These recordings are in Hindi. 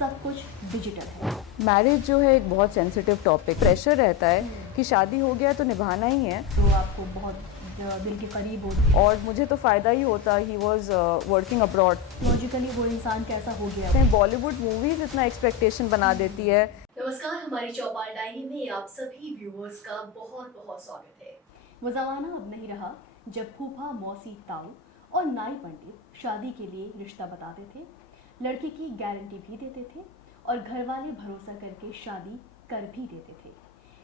सब कुछ डिजिटल है। मैरिज जो है एक बहुत सेंसिटिव टॉपिक, प्रेशर रहता है कि शादी हो गया तो निभाना ही है। तो आपको बहुत दिल के करीब हो। और मुझे तो फ़ायदा ही होता, he was working abroad. Logically वो इंसान कैसा हो गया। बॉलीवुड मूवीज़ इतना एक्सपेक्टेशन बना देती है। नमस्कार, हमारी चौपाल डायरी में आप सभी व्यूअर्स का बहुत बहुत स्वागत है। वो ज़माना अब नहीं रहा जब फूफा, मौसी, ताऊ और नाई पंडित शादी के लिए रिश्ता बताते थे, लड़के की गारंटी भी देते थे और घर वाले भरोसा करके शादी कर भी देते थे।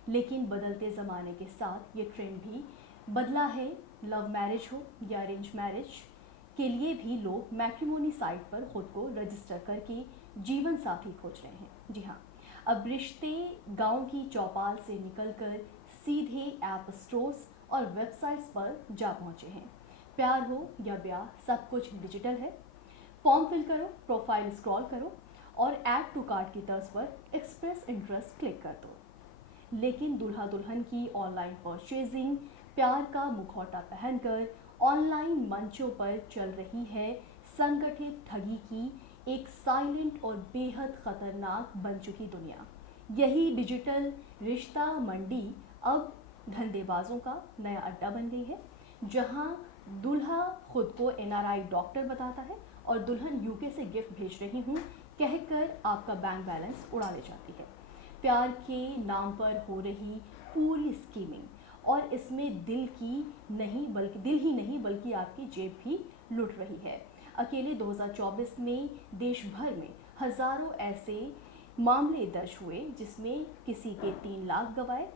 लेकिन बदलते ज़माने के साथ ये ट्रेंड भी बदला है। लव मैरिज हो या अरेंज मैरिज के लिए भी लोग मैट्रिमोनी साइट पर खुद को रजिस्टर करके जीवन साथी खोज रहे हैं। जी हाँ, अब रिश्ते गांव की चौपाल से निकलकर सीधे ऐप स्टोर्स और वेबसाइट्स पर जा पहुंचे हैं। प्यार हो या ब्याह, सब कुछ डिजिटल है। फॉर्म फिल करो, प्रोफाइल स्क्रॉल करो और ऐड टू कार्ट की तर्ज पर एक्सप्रेस इंटरेस्ट क्लिक कर दो। लेकिन दूल्हा दुल्हन की ऑनलाइन परचेजिंग प्यार का मुखौटा पहनकर ऑनलाइन मंचों पर चल रही है संगठित ठगी की एक साइलेंट और बेहद खतरनाक बन चुकी दुनिया। यही डिजिटल रिश्ता मंडी अब धंधेबाजों का नया अड्डा बन गई है, जहां दूल्हा खुद को एनआरआई डॉक्टर बताता है और दुल्हन यूके से गिफ्ट भेज रही हूँ कहकर आपका बैंक बैलेंस उड़ा ले जाती है। प्यार के नाम पर हो रही पूरी स्कीमिंग, और इसमें दिल ही नहीं बल्कि आपकी जेब भी लुट रही है। अकेले 2024 में देश भर में हजारों ऐसे मामले दर्ज हुए जिसमें किसी के 3 लाख गवाए,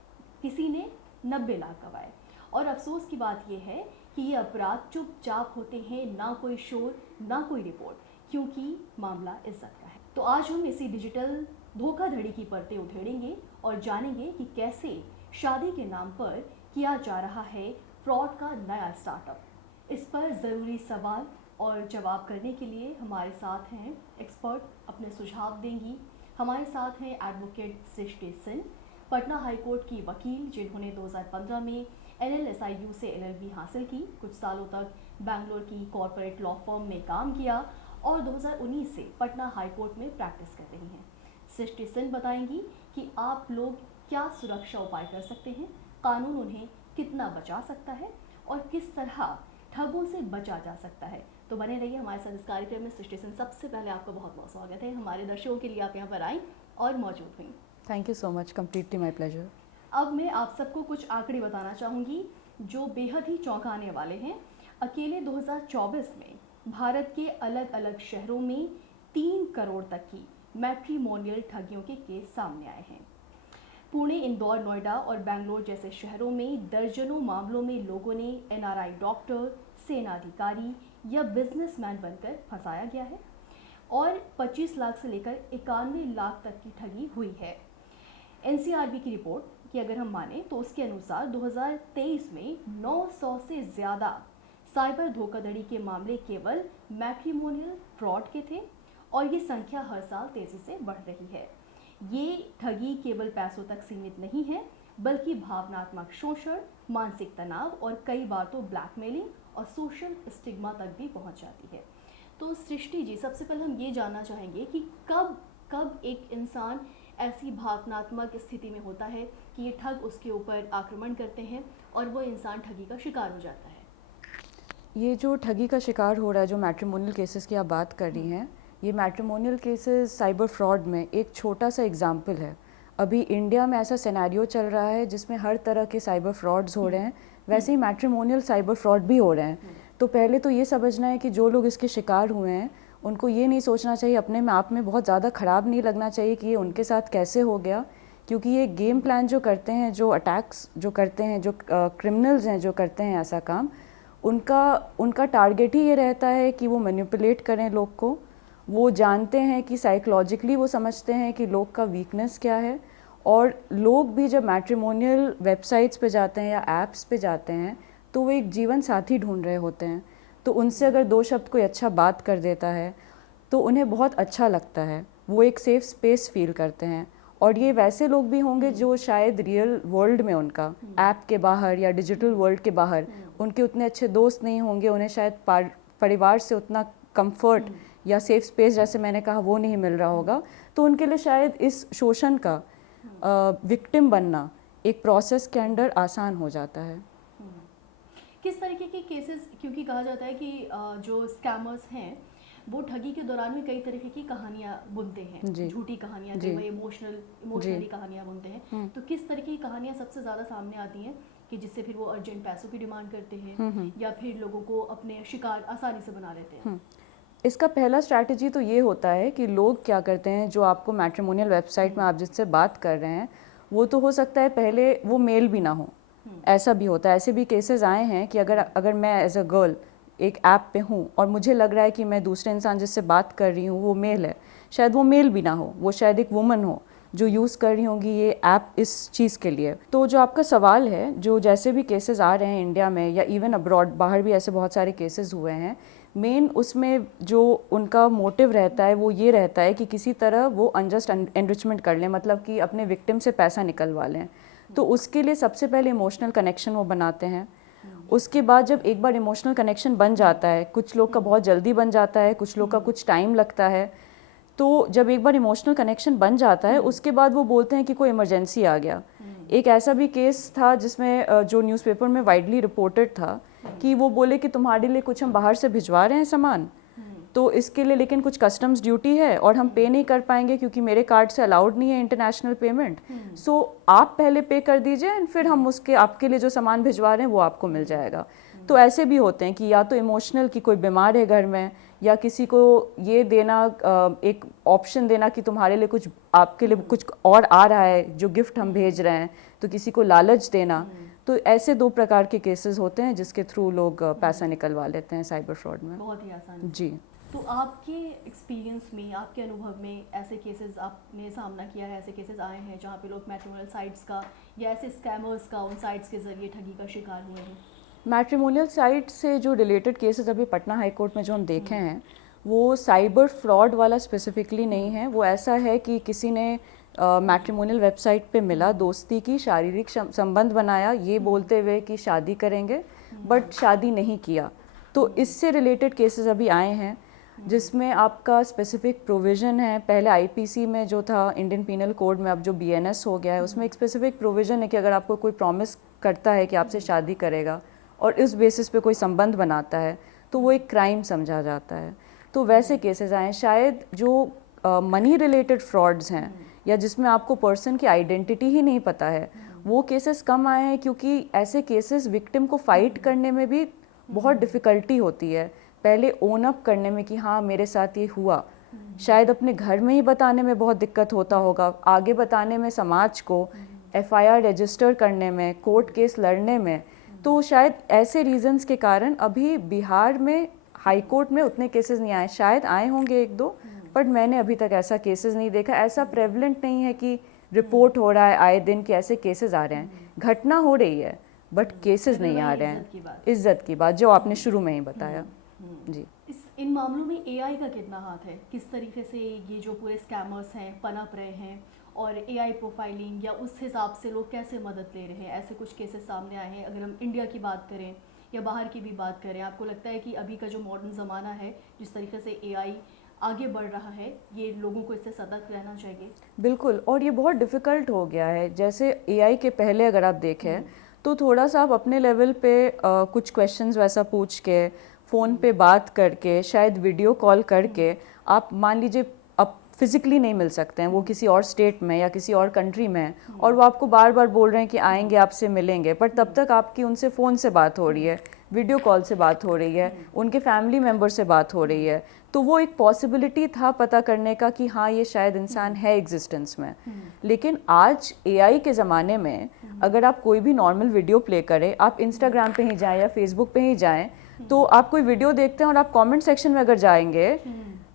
किसी ने 90 लाख गवाए। और अफसोस की बात यह है कि ये अपराध चुपचाप होते हैं, ना कोई शोर ना कोई रिपोर्ट, क्योंकि मामला इज्जत का है। तो आज हम इसी डिजिटल धोखाधड़ी की परतें उधेड़ेंगे और जानेंगे कि कैसे शादी के नाम पर किया जा रहा है फ्रॉड का नया स्टार्टअप। इस पर ज़रूरी सवाल और जवाब करने के लिए हमारे साथ हैं एक्सपर्ट, अपने सुझाव देंगी। हमारे साथ हैं एडवोकेट सृष्टि सिंह, पटना हाईकोर्ट की वकील, जिन्होंने 2015 में NLSIU से LLB हासिल की, कुछ सालों तक बैंगलोर की कॉरपोरेट लॉ फर्म में काम किया और 2019 से पटना हाईकोर्ट में प्रैक्टिस कर रही हैं। सृष्टि सिंह बताएंगी कि आप लोग क्या सुरक्षा उपाय कर सकते हैं, कानून उन्हें कितना बचा सकता है और किस तरह ठगों से बचा जा सकता है। तो बने रहिए हमारे साथ इस कार्यक्रम में। सृष्टि सिंह, सबसे पहले आपका बहुत बहुत स्वागत है। हमारे दर्शकों के लिए आप यहाँ पर आई और मौजूद हुई। Thank you so much, completely my pleasure. अब मैं आप सबको कुछ आंकड़े बताना चाहूँगी जो बेहद ही चौंकाने वाले हैं। अकेले 2024 में भारत के अलग अलग शहरों में 3 करोड़ तक की मैट्रिमोनियल ठगियों के केस सामने आए हैं। पुणे, इंदौर, नोएडा और बेंगलोर जैसे शहरों में दर्जनों मामलों में लोगों ने NRI डॉक्टर, सेना अधिकारी या बिजनेसमैन बनकर फंसाया गया है और 25 लाख से लेकर 91 लाख तक की ठगी हुई है। NCRB की रिपोर्ट की अगर हम माने तो उसके अनुसार 2023 में 900 से ज़्यादा साइबर धोखाधड़ी के मामले केवल मैट्रिमोनियल फ्रॉड के थे और ये संख्या हर साल तेज़ी से बढ़ रही है। ये ठगी केवल पैसों तक सीमित नहीं है, बल्कि भावनात्मक शोषण, मानसिक तनाव और कई बार तो ब्लैकमेलिंग और सोशल स्टिग्मा तक भी पहुंच जाती है। तो सृष्टि जी, सबसे पहले हम ये जानना चाहेंगे कि कब एक इंसान ऐसी भावनात्मक स्थिति में होता है कि ये ठग उसके ऊपर आक्रमण करते हैं और वो इंसान ठगी का शिकार हो जाता है। ये जो ठगी का शिकार हो रहा है, जो मैट्रिमोनियल केसेस की आप बात कर रही हैं, ये मैट्रिमोनियल केसेस साइबर फ्रॉड में एक छोटा सा एग्जाम्पल है। अभी इंडिया में ऐसा सिनेरियो चल रहा है जिसमें हर तरह के साइबर फ्रॉड्स हो रहे हैं, वैसे ही मैट्रिमोनियल साइबर फ्रॉड भी हो रहे हैं। तो पहले तो ये समझना है कि जो लोग इसके शिकार हुए हैं उनको ये नहीं सोचना चाहिए, अपने में आप में बहुत ज़्यादा ख़राब नहीं लगना चाहिए कि ये उनके साथ कैसे हो गया, क्योंकि ये गेम प्लान जो करते हैं, जो अटैक्स जो करते हैं, जो क्रिमिनल्स हैं जो करते हैं ऐसा काम, उनका टारगेट ही ये रहता है कि वो मैनिपुलेट करें लोग को। वो जानते हैं कि साइकोलॉजिकली वो समझते हैं कि लोग का वीकनेस क्या है, और लोग भी जब मैट्रिमोनियल वेबसाइट्स पे जाते हैं या ऐप्स पे जाते हैं तो वो एक जीवन साथी ढूंढ रहे होते हैं। तो उनसे अगर 2 शब्द कोई अच्छा बात कर देता है तो उन्हें बहुत अच्छा लगता है, वो एक सेफ स्पेस फील करते हैं। और ये वैसे लोग भी होंगे जो शायद रियल वर्ल्ड में, उनका ऐप के बाहर या डिजिटल वर्ल्ड के बाहर उनके उतने अच्छे दोस्त नहीं होंगे, उन्हें शायद परिवार से उतना कंफर्ट या सेफ स्पेस जैसे मैंने कहा वो नहीं मिल रहा होगा, तो उनके लिए शायद इस शोषण का विक्टिम बनना एक प्रोसेस के अंडर आसान हो जाता है। किस तरीके के केसेस, क्योंकि कहा जाता है कि जो स्कैमर्स हैं वो ठगी के दौरान में कई तरीके की कहानियां बुनते हैं, झूठी कहानियां, जो इमोशनली कहानियां बुनते हैं, तो किस तरीके की कहानियां सबसे ज़्यादा सामने आती हैं कि जिससे फिर वो अर्जेंट पैसों की डिमांड करते हैं या फिर लोगों को अपने शिकार आसानी से बना लेते हैं? इसका पहला स्ट्रैटेजी तो ये होता है कि लोग क्या करते हैं, जो आपको मैट्रिमोनियल वेबसाइट में आप जिससे बात कर रहे हैं वो तो हो सकता है पहले वो मेल भी ना हो, ऐसा भी होता है। ऐसे भी केसेस आए हैं कि अगर मैं एज अ गर्ल एक ऐप पे हूँ और मुझे लग रहा है कि मैं दूसरे इंसान जिससे बात कर रही हूँ वो मेल है, शायद वो मेल भी ना हो, वो शायद एक वुमन हो जो यूज़ कर रही होंगी ये ऐप इस चीज़ के लिए। तो जो आपका सवाल है, जो जैसे भी केसेस आ रहे हैं इंडिया में या इवन अब्रॉड, बाहर भी ऐसे बहुत सारे केसेस हुए हैं, मेन उसमें जो उनका मोटिव रहता है वो ये रहता है कि किसी तरह वो अनजस्ट एनरिचमेंट कर लें, मतलब कि अपने विक्टिम से पैसा निकलवा लें। तो उसके लिए सबसे पहले इमोशनल कनेक्शन वो बनाते हैं। उसके बाद जब एक बार इमोशनल कनेक्शन बन जाता है, कुछ लोग का बहुत जल्दी बन जाता है, कुछ लोग का कुछ टाइम लगता है, तो जब एक बार इमोशनल कनेक्शन बन जाता है उसके बाद वो बोलते हैं कि कोई इमरजेंसी आ गया। एक ऐसा भी केस था जिसमें जो न्यूज़पेपर में वाइडली रिपोर्टेड था कि वो बोले कि तुम्हारे लिए कुछ हम बाहर से भिजवा रहे हैं सामान, तो इसके लिए लेकिन कुछ कस्टम्स ड्यूटी है और हम पे नहीं कर पाएंगे क्योंकि मेरे कार्ड से अलाउड नहीं है इंटरनेशनल पेमेंट, सो आप पहले पे कर दीजिए एंड फिर हम उसके आपके लिए जो सामान भिजवा रहे हैं वो आपको मिल जाएगा। तो ऐसे भी होते हैं कि या तो इमोशनल कि कोई बीमार है घर में, या किसी को ये देना, एक ऑप्शन देना कि तुम्हारे लिए कुछ, आपके लिए कुछ और आ रहा है जो गिफ्ट हम भेज रहे हैं, तो किसी को लालच देना। तो ऐसे दो प्रकार के केसेस होते हैं जिसके थ्रू लोग पैसा निकलवा लेते हैं साइबर फ्रॉड में। बहुत ही आसान जी। तो आपके एक्सपीरियंस में, आपके अनुभव में ऐसे केसेस आपने सामना किया है, ऐसे केसेस आए हैं जहाँ पे लोग मैट्रिमोनियल साइट्स का या ऐसे स्कैमर्स का उन साइट्स के ज़रिए ठगी का शिकार हुए हैं? मैट्रिमोनियल साइट से जो रिलेटेड केसेस अभी पटना हाई कोर्ट में जो हम देखे हैं वो साइबर फ्रॉड वाला स्पेसिफिकली नहीं है। वो ऐसा है कि किसी ने मैट्रिमोनियल वेबसाइट पे मिला, दोस्ती की, शारीरिक संबंध बनाया ये बोलते हुए कि शादी करेंगे, बट शादी नहीं किया। तो इससे रिलेटेड केसेस अभी आए हैं जिसमें आपका स्पेसिफिक प्रोविज़न है। पहले आईपीसी में जो था, इंडियन पीनल कोड में, अब जो बीएनएस हो गया है, उसमें एक स्पेसिफिक प्रोविज़न है कि अगर आपको कोई प्रॉमिस करता है कि आपसे शादी करेगा और इस बेसिस पे कोई संबंध बनाता है तो वो एक क्राइम समझा जाता है। तो वैसे केसेस आए। शायद जो मनी रिलेटेड फ्रॉड्स हैं या जिसमें आपको पर्सन की आइडेंटिटी ही नहीं पता है, वो केसेस कम आए हैं क्योंकि ऐसे केसेस विक्टिम को फाइट करने में भी बहुत डिफ़िकल्टी होती है, पहले ओन अप करने में कि हाँ मेरे साथ ये हुआ। शायद अपने घर में ही बताने में बहुत दिक्कत होता होगा, आगे बताने में समाज को, एफआईआर रजिस्टर करने में, कोर्ट केस लड़ने में। तो शायद ऐसे रीजंस के कारण अभी बिहार में हाई कोर्ट में उतने केसेस नहीं आए। शायद आए होंगे एक दो, बट मैंने अभी तक ऐसा केसेस नहीं देखा। ऐसा प्रेवलेंट नहीं है कि रिपोर्ट हो रहा है आए दिन कि ऐसे केसेस आ रहे हैं। घटना हो रही है बट केसेस नहीं आ रहे हैं। इज्जत की बात जो आपने शुरू में ही बताया। जी। इन मामलों में एआई का कितना हाथ है? किस तरीके से ये जो पूरे स्कैमर्स हैं पनप रहे हैं और एआई प्रोफाइलिंग या उस हिसाब से लोग कैसे मदद ले रहे हैं? ऐसे कुछ केसेस सामने आए हैं। अगर हम इंडिया की बात करें या बाहर की भी बात करें, आपको लगता है कि अभी का जो मॉडर्न ज़माना है, जिस तरीके से एआई आगे बढ़ रहा है, ये लोगों को इससे सतर्क रहना चाहिए? बिल्कुल, और ये बहुत डिफ़िकल्ट हो गया है। जैसे एआई के पहले अगर आप देखें तो थोड़ा सा आप अपने लेवल पे कुछ क्वेश्चंस वैसा पूछ के, फ़ोन पे बात करके, शायद वीडियो कॉल करके, आप मान लीजिए अब फिज़िकली नहीं मिल सकते हैं, वो किसी और स्टेट में या किसी और कंट्री में है और वो आपको बार बार बोल रहे हैं कि आएंगे आपसे मिलेंगे, पर तब तक आपकी उनसे फ़ोन से बात हो रही है, वीडियो कॉल से बात हो रही है, उनके फैमिली मेम्बर से बात हो रही है। तो वो एक पॉसिबिलिटी था पता करने का कि हाँ ये शायद इंसान है एग्जिस्टेंस में। लेकिन आज एआई के ज़माने में अगर आप कोई भी नॉर्मल वीडियो प्ले करें, आप इंस्टाग्राम पे ही जाएं या फेसबुक पे ही जाएं, तो आप कोई वीडियो देखते हैं और आप कमेंट सेक्शन में अगर जाएंगे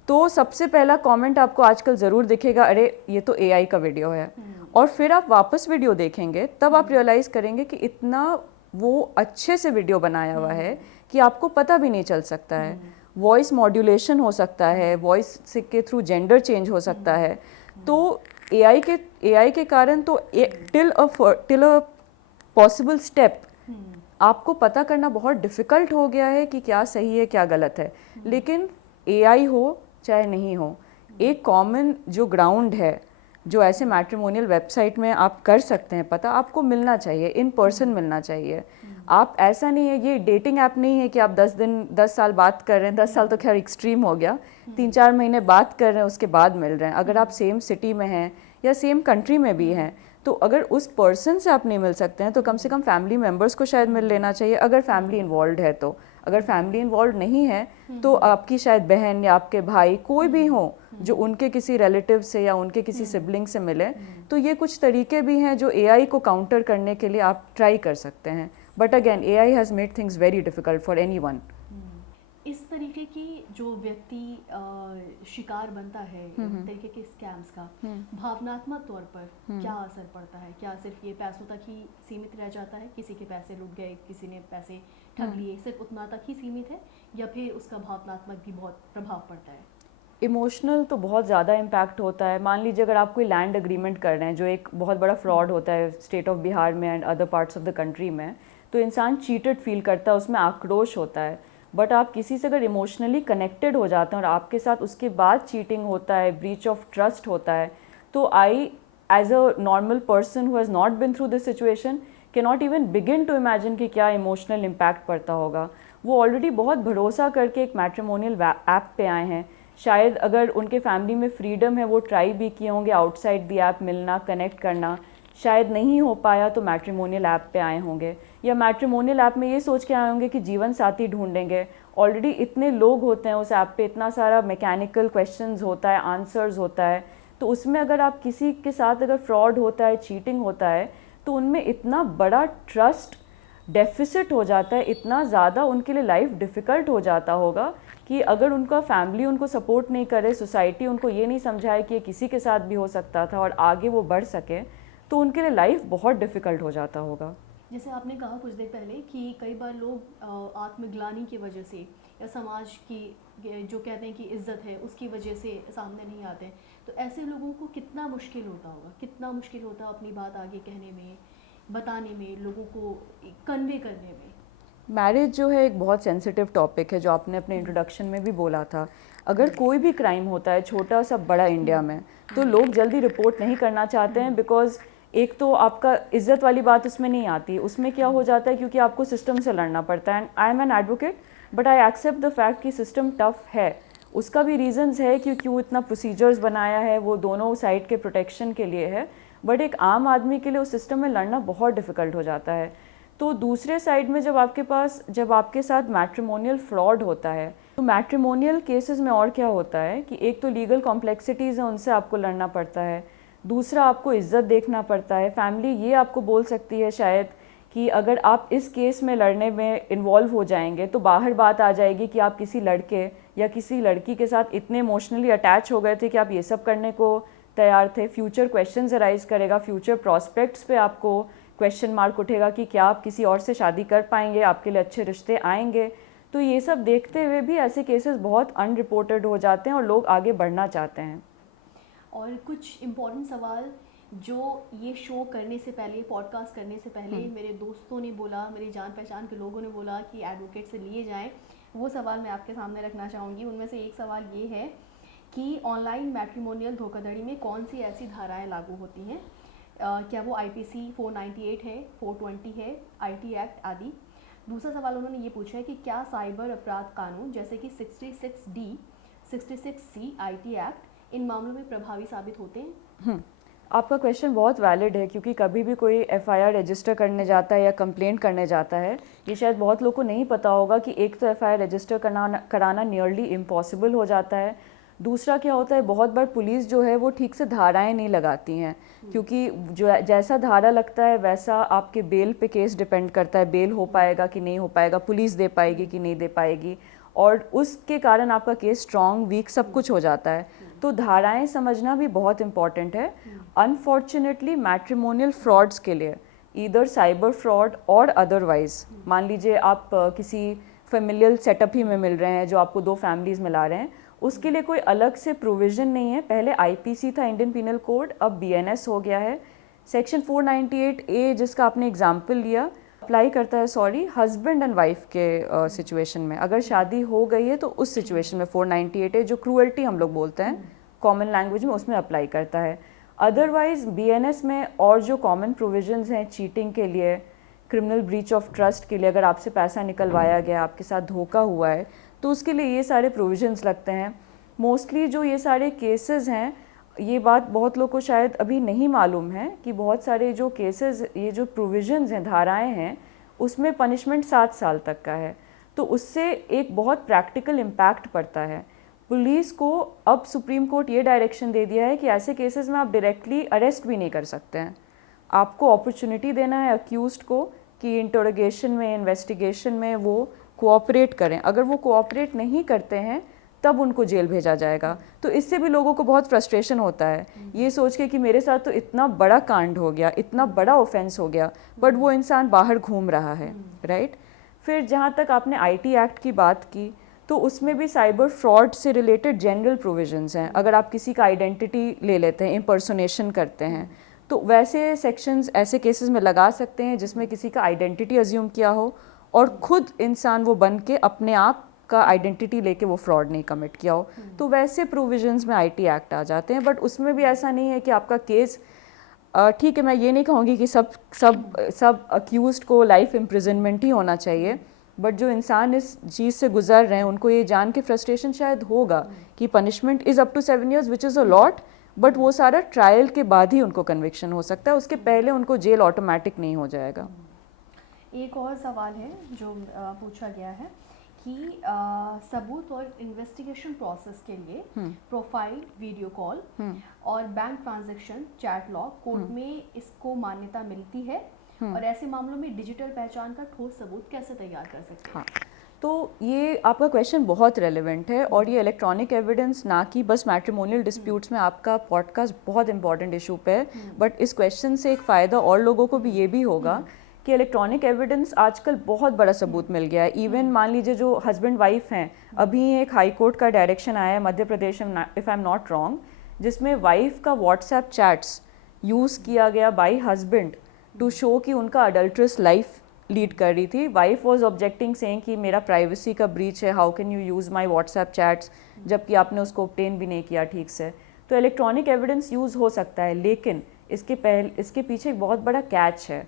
तो सबसे पहला कमेंट आपको आजकल ज़रूर दिखेगा, अरे ये तो एआई का वीडियो है। और फिर आप वापस वीडियो देखेंगे तब आप रियलाइज़ करेंगे कि इतना वो अच्छे से वीडियो बनाया हुआ है कि आपको पता भी नहीं चल सकता है। वॉइस मॉड्यूलेशन हो सकता है, वॉइस के थ्रू जेंडर चेंज हो सकता है। तो एआई के कारण तो टिल अ पॉसिबल स्टेप आपको पता करना बहुत डिफ़िकल्ट हो गया है कि क्या सही है क्या गलत है। लेकिन एआई हो चाहे नहीं हो, एक कॉमन जो ग्राउंड है जो ऐसे मैट्रिमोनियल वेबसाइट में आप कर सकते हैं पता, आपको मिलना चाहिए, इन पर्सन मिलना चाहिए। आप ऐसा नहीं है, ये डेटिंग ऐप नहीं है कि आप 10 साल बात कर रहे हैं, 10 साल तो खैर एक्सट्रीम हो गया, 3-4 महीने बात कर रहे हैं उसके बाद मिल रहे हैं। अगर आप सेम सिटी में हैं या सेम कंट्री में भी हैं, तो अगर उस पर्सन से आप नहीं मिल सकते हैं तो कम से कम फैमिली मेम्बर्स को शायद मिल लेना चाहिए, अगर फैमिली इन्वॉल्व है तो। अगर फैमिली इन्वॉल्व नहीं है तो आपकी शायद बहन या आपके भाई कोई भी हो जो उनके किसी रिलेटिव से या उनके किसी सिबलिंग से मिले। तो ये कुछ तरीके भी हैं जो एआई को काउंटर करने के लिए आप ट्राई कर सकते हैं। But again AI has made things very difficult for anyone. इस तरीके की जो व्यक्ति शिकार बनता है इस तरीके के स्कैम्स का, भावनात्मक तौर पर क्या असर पड़ता है? क्या सिर्फ ये पैसों तक ही सीमित रह जाता है, किसी के पैसे लुट गए, किसी ने पैसे ठग लिए, सिर्फ उतना तक ही सीमित है, या फिर उसका भावनात्मक भी बहुत प्रभाव पड़ता है? इमोशनल तो बहुत ज़्यादा इम्पैक्ट होता है। मान लीजिए अगर आप कोई लैंड एग्रीमेंट कर रहे हैं जो एक बहुत बड़ा फ्रॉड होता है स्टेट ऑफ बिहार में and other parts of the country में, तो इंसान चीटेड फील करता है, उसमें आक्रोश होता है। बट आप किसी से अगर इमोशनली कनेक्टेड हो जाते हैं और आपके साथ उसके बाद चीटिंग होता है, ब्रीच ऑफ ट्रस्ट होता है, तो I as a normal person who has not been through this situation can not even begin to imagine कि क्या इमोशनल इम्पैक्ट पड़ता होगा। वो ऑलरेडी बहुत भरोसा करके एक मैट्रिमोनियल ऐप पे आए हैं, शायद अगर उनके फैमिली में फ्रीडम है वो ट्राई भी किए होंगे आउटसाइड दी ऐप मिलना, कनेक्ट करना, शायद नहीं हो पाया तो मैट्रिमोनियल ऐप पे आए होंगे, या मैट्रिमोनियल ऐप में ये सोच के आए होंगे कि जीवन साथी ढूंढेंगे। ऑलरेडी इतने लोग होते हैं उस ऐप पे, इतना सारा मैकेनिकल क्वेश्चंस होता है, आंसर्स होता है, तो उसमें अगर आप किसी के साथ अगर फ्रॉड होता है, चीटिंग होता है, तो उनमें इतना बड़ा ट्रस्ट डेफिसिट हो जाता है, इतना ज़्यादा उनके लिए लाइफ डिफ़िकल्ट हो जाता होगा कि अगर उनका फैमिली उनको सपोर्ट नहीं करे, सोसाइटी उनको ये नहीं समझाए कि ये किसी के साथ भी हो सकता था और आगे वो बढ़ सके, तो उनके लिए लाइफ बहुत डिफ़िकल्ट हो जाता होगा। जैसे आपने कहा कुछ देर पहले कि कई बार लोग आत्मग्लानि की वजह से या समाज की जो कहते हैं कि इज्जत है उसकी वजह से सामने नहीं आते, तो ऐसे लोगों को कितना मुश्किल होता होगा, कितना मुश्किल होता अपनी बात आगे कहने में, बताने में, लोगों को कन्वे करने में? मैरिज जो है एक बहुत सेंसिटिव टॉपिक है, जो आपने अपने इंट्रोडक्शन में भी बोला था। अगर कोई भी क्राइम होता है छोटा सा बड़ा इंडिया में, तो लोग जल्दी रिपोर्ट नहीं करना चाहते हैं, बिकॉज एक तो आपका इज्जत वाली बात उसमें नहीं आती, उसमें क्या हो जाता है क्योंकि आपको सिस्टम से लड़ना पड़ता है। And I am an advocate but I accept the fact कि सिस्टम टफ है, उसका भी रीजंस है कि क्यों इतना प्रोसीजर्स बनाया है, वो दोनों साइड के प्रोटेक्शन के लिए है, बट एक आम आदमी के लिए उस सिस्टम में लड़ना बहुत डिफ़िकल्ट हो जाता है। तो दूसरे साइड में जब आपके साथ मैट्रिमोनियल फ्रॉड होता है, तो मैट्रिमोनियल केसेस में और क्या होता है कि एक तो लीगल कॉम्प्लेक्सिटीज़ हैं, उनसे आपको लड़ना पड़ता है, दूसरा आपको इज्जत देखना पड़ता है। फैमिली ये आपको बोल सकती है शायद कि अगर आप इस केस में लड़ने में इन्वॉल्व हो जाएंगे तो बाहर बात आ जाएगी कि आप किसी लड़के या किसी लड़की के साथ इतने इमोशनली अटैच हो गए थे कि आप ये सब करने को तैयार थे। फ्यूचर क्वेश्चंस अराइज करेगा, फ्यूचर प्रॉस्पेक्ट्स पे आपको क्वेश्चन मार्क उठेगा कि क्या आप किसी और से शादी कर पाएंगे, आपके लिए अच्छे रिश्ते आएंगे। तो ये सब देखते हुए भी ऐसे केसेस बहुत अनरिपोर्टेड हो जाते हैं और लोग आगे बढ़ना चाहते हैं। और कुछ इम्पोर्टेंट सवाल जो ये शो करने से पहले, पॉडकास्ट करने से पहले मेरे दोस्तों ने बोला, मेरी जान पहचान के लोगों ने बोला कि एडवोकेट से लिए जाएं, वो सवाल मैं आपके सामने रखना चाहूँगी। उनमें से एक सवाल ये है कि ऑनलाइन मैट्रिमोनियल धोखाधड़ी में कौन सी ऐसी धाराएं लागू होती हैं? क्या वो IPC 498 है, 420 है, IT एक्ट आदि? दूसरा सवाल उन्होंने ये पूछा है कि क्या साइबर अपराध कानून जैसे कि 66D, 66C IT act in मामलों में प्रभावी साबित होते हैं? आपका क्वेश्चन बहुत वैलिड है, क्योंकि कभी भी कोई FIR रजिस्टर करने जाता है या कंप्लेंट करने जाता है, ये शायद बहुत लोगों को नहीं पता होगा कि एक तो FIR रजिस्टर कराना नियरली इम्पॉसिबल हो जाता है। दूसरा क्या होता है, बहुत बार पुलिस जो है वो ठीक से धाराएं नहीं लगाती हैं, क्योंकि जो जैसा धारा लगता है वैसा आपके बेल पे केस डिपेंड करता है, बेल हो पाएगा कि नहीं हो पाएगा, पुलिस दे पाएगी कि नहीं दे पाएगी, और उसके कारण आपका केस स्ट्रॉन्ग वीक सब कुछ हो जाता है। तो धाराएं समझना भी बहुत इम्पॉर्टेंट है। अनफॉर्चुनेटली मैट्रिमोनियल फ्रॉड्स के लिए ईदर साइबर फ्रॉड और अदरवाइज, मान लीजिए आप किसी फेमिलियल सेटअप ही में मिल रहे हैं जो आपको दो फैमिलीज़ मिला रहे हैं, उसके लिए कोई अलग से प्रोविज़न नहीं है। पहले IPC था, इंडियन पिनल कोड, अब BNS हो गया है। सेक्शन 498A जिसका आपने एग्जाम्पल लिया, अप्लाई करता है, सॉरी, हस्बैंड एंड वाइफ के सिचुएशन में। अगर शादी हो गई है तो उस सिचुएशन में 498 है, जो क्रूअल्टी हम लोग बोलते हैं कॉमन लैंग्वेज में, उसमें अप्लाई करता है। अदरवाइज बीएनएस में और जो कॉमन प्रोविजंस हैं चीटिंग के लिए, क्रिमिनल ब्रीच ऑफ ट्रस्ट के लिए, अगर आपसे पैसा निकलवाया गया, आपके साथ धोखा हुआ है, तो उसके लिए ये सारे प्रोविजंस लगते हैं। मोस्टली जो ये सारे केसेस हैं, ये बात बहुत लोग को शायद अभी नहीं मालूम है कि बहुत सारे जो केसेस, ये जो प्रोविजंस हैं, धाराएं हैं, उसमें पनिशमेंट 7 साल तक का है। तो उससे एक बहुत प्रैक्टिकल इम्पैक्ट पड़ता है। पुलिस को अब सुप्रीम कोर्ट ये डायरेक्शन दे दिया है कि ऐसे केसेस में आप डायरेक्टली अरेस्ट भी नहीं कर सकते हैं। आपको अपॉर्चुनिटी देना है अक्यूज्ड को कि इंटरोगेशन में, इन्वेस्टिगेशन में वो कोऑपरेट करें। अगर वो कोऑपरेट नहीं करते हैं तब उनको जेल भेजा जाएगा। तो इससे भी लोगों को बहुत फ्रस्ट्रेशन होता है ये सोच के कि मेरे साथ तो इतना बड़ा कांड हो गया, इतना बड़ा ऑफेंस हो गया, बट वो इंसान बाहर घूम रहा है, राइट। फिर जहाँ तक आपने आईटी एक्ट की बात की, तो उसमें भी साइबर फ्रॉड से रिलेटेड जनरल प्रोविजंस हैं। अगर आप किसी का आइडेंटिटी ले लेते हैं, इम्पर्सोनेशन करते हैं, तो वैसे सेक्शंस ऐसे केसेस में लगा सकते हैं जिसमें किसी का आइडेंटिटी अज्यूम किया हो और खुद इंसान वो बन के अपने आप का आइडेंटिटी लेके वो फ्रॉड नहीं कमिट किया हो, तो वैसे प्रोविजंस में आईटी एक्ट आ जाते हैं। बट उसमें भी ऐसा नहीं है कि आपका केस, ठीक है, मैं ये नहीं कहूँगी कि सब अक्यूज्ड को लाइफ इम्प्रिजनमेंट ही होना चाहिए, बट जो इंसान इस चीज़ से गुजर रहे हैं उनको ये जान के फ्रस्ट्रेशन शायद होगा कि punishment is up to 7 years, which is a lot, but वो सारा ट्रायल के बाद ही उनको कन्विक्शन हो सकता है, उसके पहले उनको जेल ऑटोमेटिक नहीं हो जाएगा। एक और सवाल है जो पूछा गया है कि सबूत और इन्वेस्टिगेशन प्रोसेस के लिए प्रोफाइल, वीडियो कॉल और bank transaction, chat log court में इसको मान्यता मिलती है, और ऐसे मामलों में डिजिटल पहचान का ठोस सबूत कैसे तैयार कर सकते हैं? हाँ, तो ये आपका क्वेश्चन बहुत रेलेवेंट है, और ये इलेक्ट्रॉनिक एविडेंस ना कि बस मैट्रिमोनियल डिस्प्यूट्स में आपका पॉडकास्ट बहुत इंपॉर्टेंट इशू पे है, बट इस क्वेश्चन से एक फ़ायदा और लोगों को भी ये भी होगा कि इलेक्ट्रॉनिक एविडेंस आजकल बहुत बड़ा सबूत मिल गया है। इवन मान लीजिए जो हस्बैंड वाइफ हैं, अभी एक हाई कोर्ट का डायरेक्शन आया है मध्य प्रदेश में, if I am not wrong, जिसमें वाइफ का व्हाट्सएप चैट्स यूज़ किया गया बाय हस्बैंड टू शो कि उनका अडल्ट्रस लाइफ लीड कर रही थी। वाइफ वॉज ऑब्जेक्टिंग सेइंग कि मेरा प्राइवेसी का ब्रीच है, how can you use my WhatsApp chats, जबकि आपने उसको ऑब्टेन भी नहीं किया ठीक से। तो इलेक्ट्रॉनिक एविडेंस यूज़ हो सकता है, लेकिन इसके पीछे एक बहुत बड़ा कैच है।